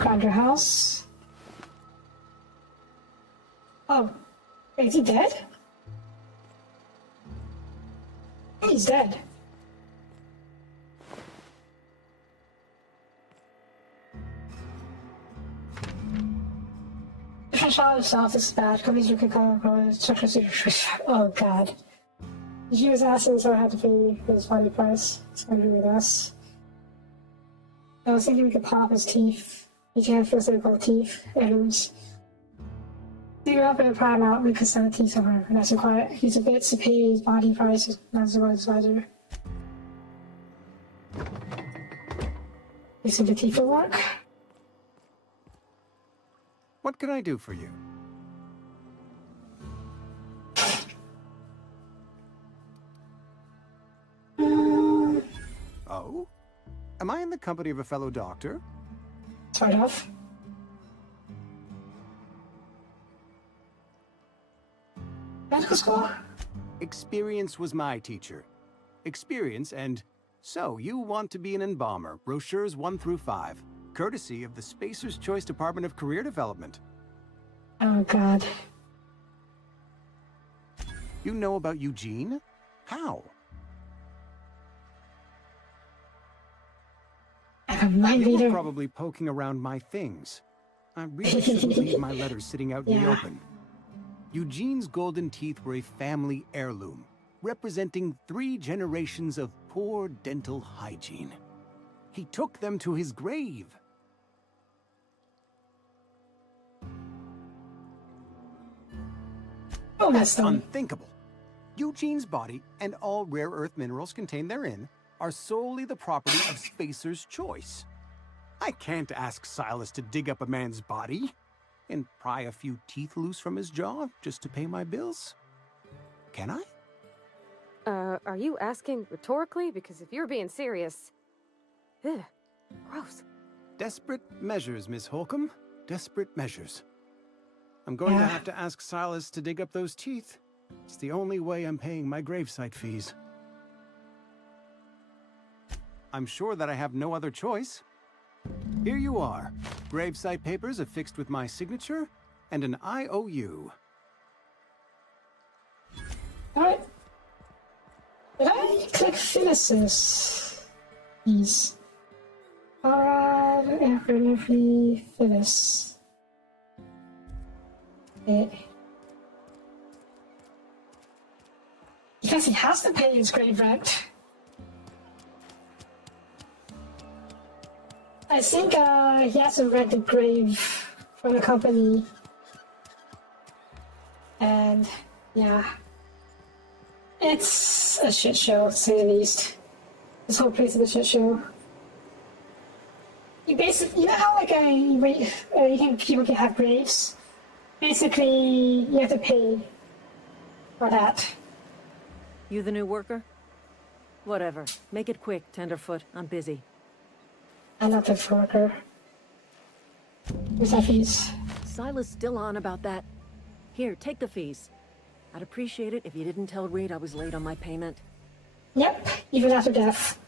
Around your house. Oh, is he dead? Oh, he's dead. If I shot himself, it's bad. Companies you can call Oh god. She was asking so I had to pay his funny price. It's gonna be with us. I was thinking we could pop his teeth. He can't feel something called teeth. Items. Figure out and prime out, we could sell the teeth over. Nice and quiet. He's a bit to pay his body price as the advisor. You think the teeth will work? What can I do for you? Oh? Am I in the company of a fellow doctor? Sort of. Medical school? Experience was my teacher. Experience and... So, you want to be an embalmer, brochures 1 through 5, courtesy of the Spacer's Choice Department of Career Development. Oh god. You know about Eugene? How? You were probably poking around my things. I really shouldn't leave my letters sitting out in the open. Eugene's golden teeth were a family heirloom, representing 3 generations of poor dental hygiene. He took them to his grave. Oh, that's unthinkable. Eugene's body and all rare earth minerals contained therein are solely the property of Spacer's Choice. I can't ask Silas to dig up a man's body and pry a few teeth loose from his jaw just to pay my bills. Can I? Are you asking rhetorically? Because if you're being serious... Ugh, gross. Desperate measures, Miss Holcomb. Desperate measures. I'm going to have to ask Silas to dig up those teeth. It's the only way I'm paying my gravesite fees. I'm sure that I have no other choice. Here you are. Gravesite papers affixed with my signature and an IOU. Alright. Did I click Phyllis's? Please. Alright, every Phyllis. Because he has to pay his grave rent. I think he has to rent the grave from the company. And yeah. It's a shit show, to say the least. This whole place is a shit show. You basically, you know how like people can have graves? Basically, you have to pay for that. You the new worker? Whatever. Make it quick, Tenderfoot. I'm busy. I'm not the worker. Where's my fees? Silas still on about that. Here, take the fees. I'd appreciate it if you didn't tell Reed I was late on my payment. Yep, even after death.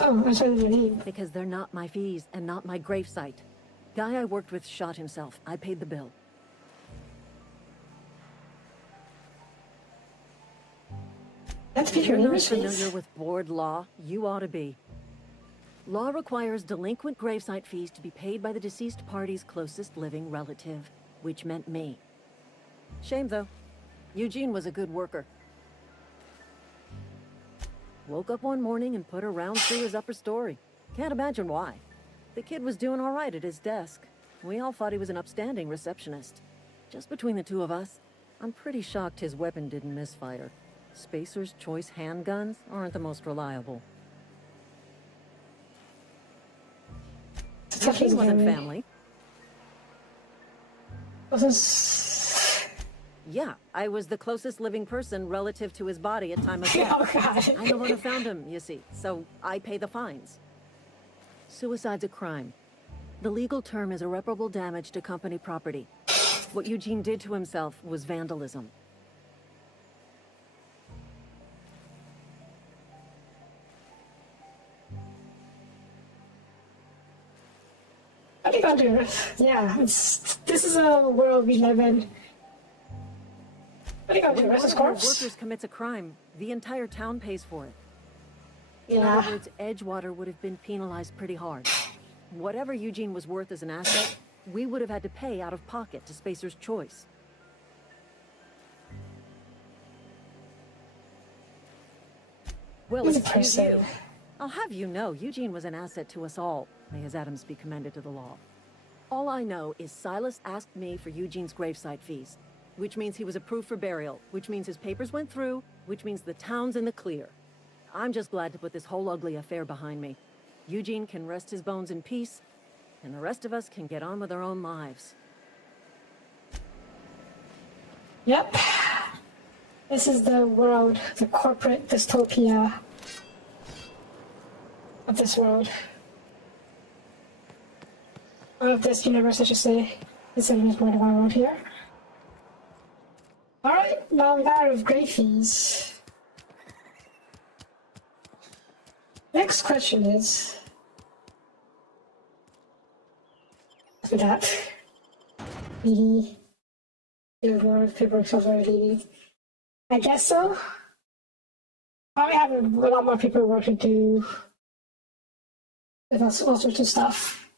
Oh, I told you your name. Because they're not my fees and not my gravesite. Guy I worked with shot himself. I paid the bill. That's if you're not familiar with board law, you ought to be. Law requires delinquent gravesite fees to be paid by the deceased party's closest living relative, which meant me. Shame, though. Eugene was a good worker. Woke up one morning and put a round through his upper story. Can't imagine why. The kid was doing all right at his desk. We all thought he was an upstanding receptionist. Just between the two of us, I'm pretty shocked his weapon didn't misfire. Spacer's Choice handguns aren't the most reliable. Eugene wasn't family. Yeah, I was the closest living person relative to his body at time of death. Oh, God. I'm the one who found him, you see, so I pay the fines. Suicide's a crime. The legal term is irreparable damage to company property. What Eugene did to himself was vandalism. What are you gonna do? Yeah, this is a world we live in. What are you gonna do? When This one is of your corpse? workers commits a crime, the entire town pays for it. In Yeah. other words, Edgewater would have been penalized pretty hard. Whatever Eugene was worth as an asset, we would have had to pay out of pocket to Spacer's Choice. Well, He's a excuse person. you. I'll have you know, Eugene was an asset to us all. May his atoms be commended to the law. All I know is Silas asked me for Eugene's gravesite fees, which means he was approved for burial, which means his papers went through, which means the town's in the clear. I'm just glad to put this whole ugly affair behind me. Eugene can rest his bones in peace, and the rest of us can get on with our own lives. Yep. This is the world, the corporate dystopia of this world. Of this universe, I should say. This is part of our world here. Alright, now we got out of grave fees. Next question is... For that. Maybe... There's more paperwork sounds very needy. I guess so. Probably have a lot more paperwork to do. With all sorts of stuff.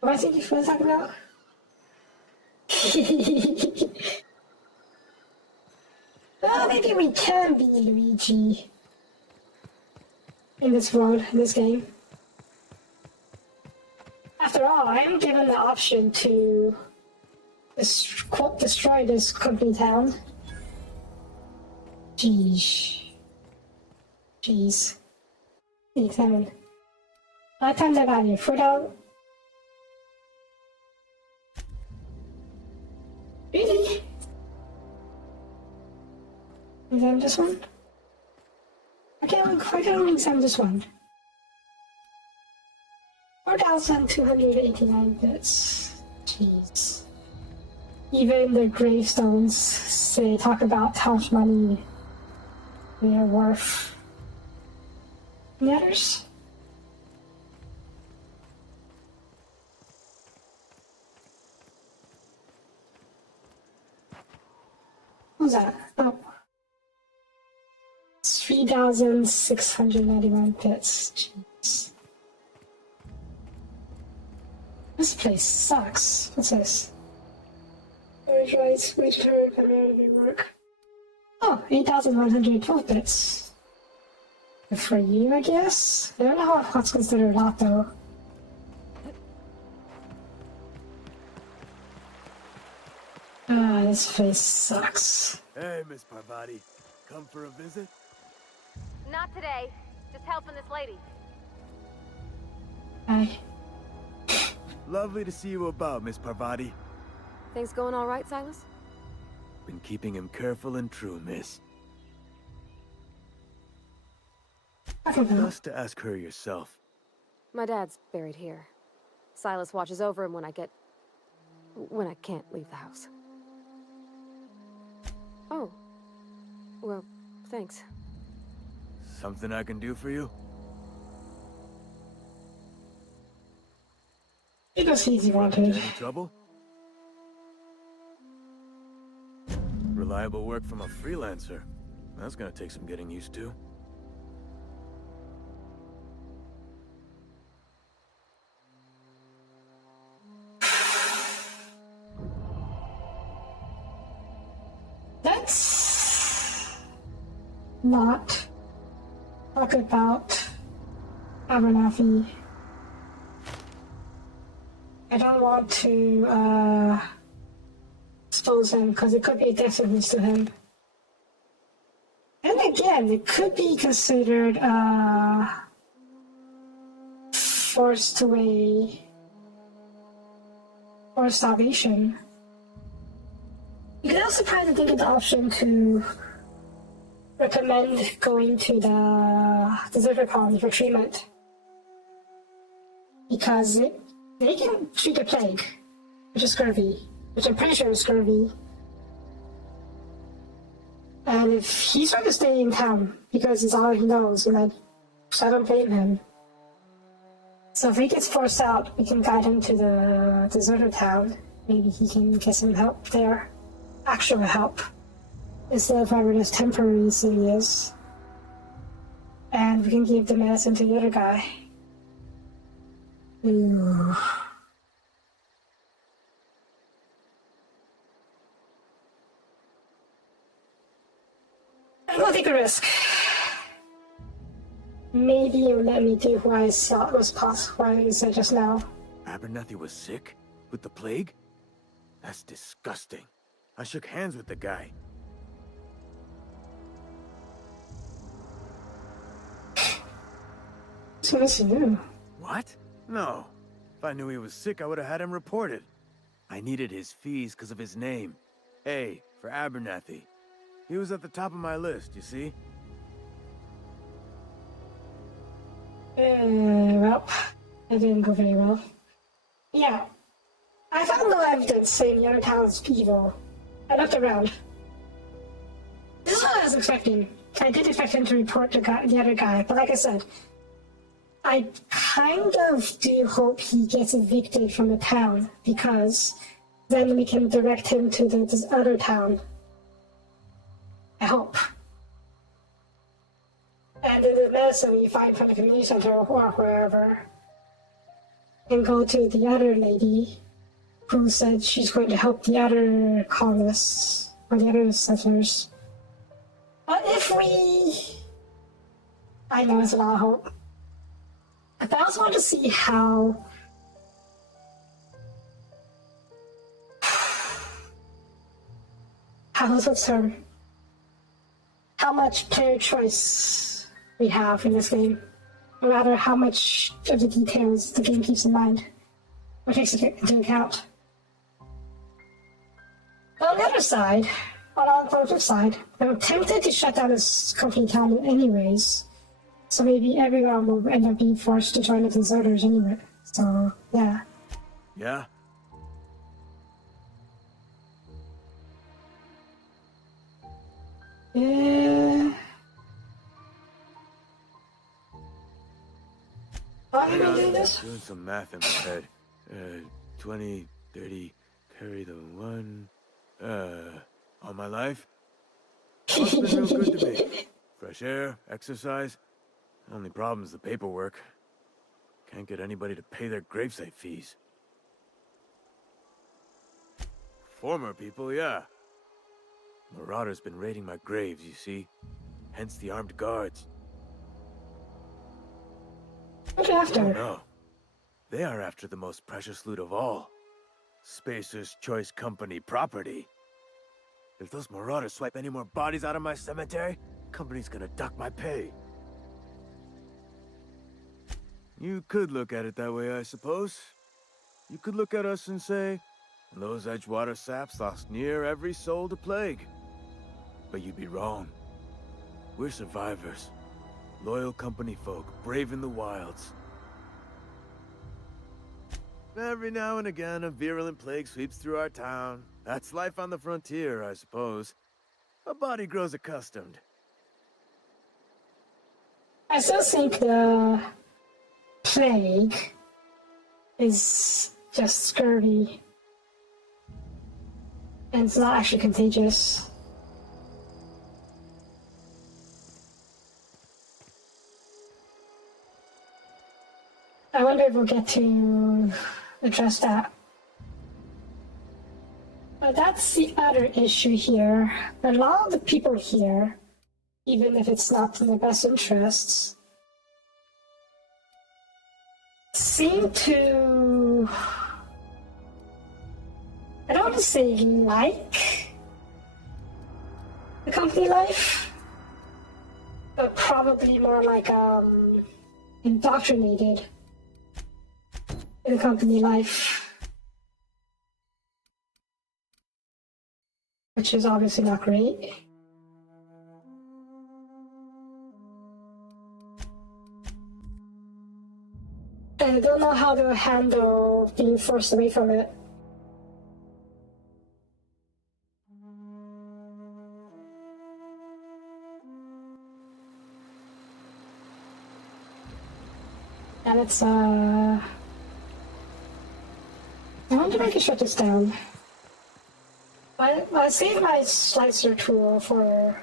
What I think you were talking about? Well, maybe we can be Luigi. In this world, in this game. After all, I am given the option to destroy this company town. Jeez. 87. Lifetime the value. $4. Really? Examine this one? I can only examine this one. 4,289 bits. Jeez. Even the gravestones talk about how much money they are worth. Any others? What's that? Oh. 3,691 bits. Jeez. This place sucks. What's this? Storage rights, return primarily work. Oh, 8,112 bits. Good for you, I guess? I don't know how what's considered a lot, though. Ah, this place sucks. Hey, Miss Parvati. Come for a visit? Not today. Just helping this lady. Hi. Lovely to see you about, Miss Parvati. Things going all right, Silas? Been keeping him careful and true, miss. Best to ask her yourself. My dad's buried here. Silas watches over him when I can't leave the house. Oh. Well, thanks. Something I can do for you? It was easy wanted. Any trouble? Reliable work from a freelancer. That's gonna take some getting used to. Let's not talk about Abernathy. I don't want to expose him because it could be a death sentence to him. And again, it could be considered forced away or starvation. You can also try to think of the option to recommend going to the deserter colony for treatment. Because they can treat the plague, which is scurvy, which I'm pretty sure is scurvy. And if he's trying to stay in town because it's all he knows, and I don't blame him. So if he gets forced out, we can guide him to the deserter town. Maybe he can get some help there. Actual help. Instead of whatever this temporary city is. And we can give the medicine to the other guy. Ooh. I'm gonna take a risk. Maybe you'll let me do what I thought was possible, what I said just now. Abernathy was sick? With the plague? That's disgusting. I shook hands with the guy. So what's new? What? No. If I knew he was sick, I would have had him reported. I needed his fees because of his name. A for Abernathy. He was at the top of my list, you see? Well, that didn't go very well. Yeah. I found no evidence saying the other town's evil. I looked around. This is what I was expecting. I did expect him to report the other guy, but like I said, I kind of do hope he gets evicted from the town, because then we can direct him to this other town. I hope. And in the medicine we find from the community center or wherever, and go to the other lady who said she's going to help the other colonists, or the other settlers. But if we... I know it's a lot of hope. But I also want to see how... what's the term? How much player choice we have in this game. Or rather, how much of the details the game keeps in mind. Or takes into account. But on the other side, on the flip side, I'm tempted to shut down this company town anyways. So maybe everyone will end up being forced to join the deserters anyway. So, yeah. Yeah? Yeah. Are you gonna do this? Doing some math in my head. 20, 30, carry the 1. All my life? It's been real good to me. Fresh air, exercise. Only problem's the paperwork. Can't get anybody to pay their gravesite fees. Former people, yeah. Marauders been raiding my graves, you see. Hence the armed guards. What after? Oh, no. They are after the most precious loot of all. Spacer's Choice Company property. If those marauders swipe any more bodies out of my cemetery, company's gonna duck my pay. You could look at it that way, I suppose. You could look at us and say, those Edgewater saps lost near every soul to plague. But you'd be wrong. We're survivors. Loyal company folk, brave in the wilds. Every now and again, a virulent plague sweeps through our town. That's life on the frontier, I suppose. A body grows accustomed. I still think the plague is just scurvy. And it's not actually contagious. I wonder if we'll get to address that. But that's the other issue here. A lot of the people here, even if it's not in their best interests, seem to... I don't want to say like the company life, but probably more like indoctrinated in the company life. which is obviously not great. And I don't know how to handle being forced away from it. And it's, I wonder if I can shut this down. I saved my slicer tool for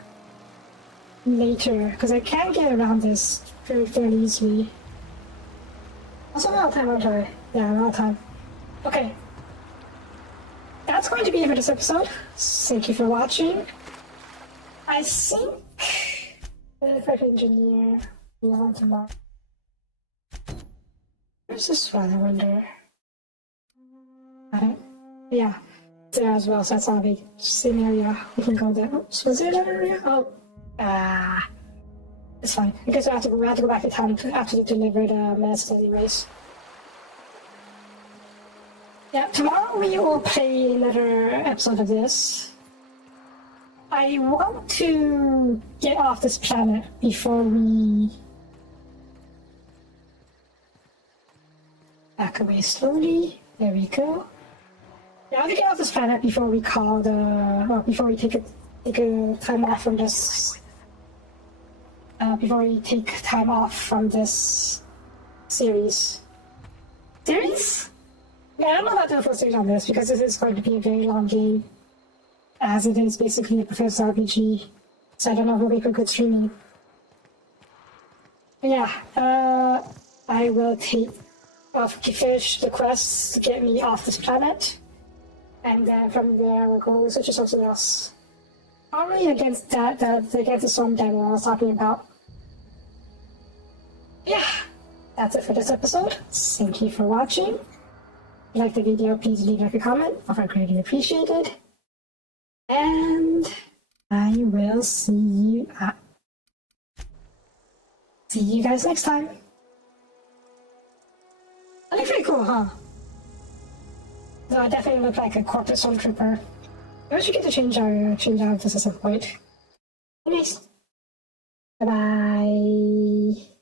later, because I can't get around this fairly easily. Also, I'm out of time, aren't I? Yeah, I'm out of time. Okay. That's going to be it for this episode. Thank you for watching. I think if I can engineer along tomorrow. Where's this one, I wonder? Yeah, there as well, so that's not a big same area. We can go there. Oops, was there another area? Oh, it's fine. I guess we have to go back to town after they deliver the medicine anyways. Yeah, tomorrow we will play another episode of this. I want to get off this planet before we back away slowly. There we go. Yeah, I want to get off this planet before we call before we take a time off from this. Before we take time off from this series. Series? Yeah, I don't know about the full series on this because this is going to be a very long game, as it is basically a Professor RPG. So I don't know if it'll make a good streaming. But yeah, I will finish the quests to get me off this planet, and then from there we'll go search for something else. Probably against the storm that I was talking about. Yeah, that's it for this episode. Thank you for watching. If you liked the video, please leave a comment. I greatly appreciate it. And I will see you guys next time. I look pretty cool, huh? No, I definitely look like a corporate stormtrooper. Maybe we should get to change out this at some point. Anyways, bye-bye.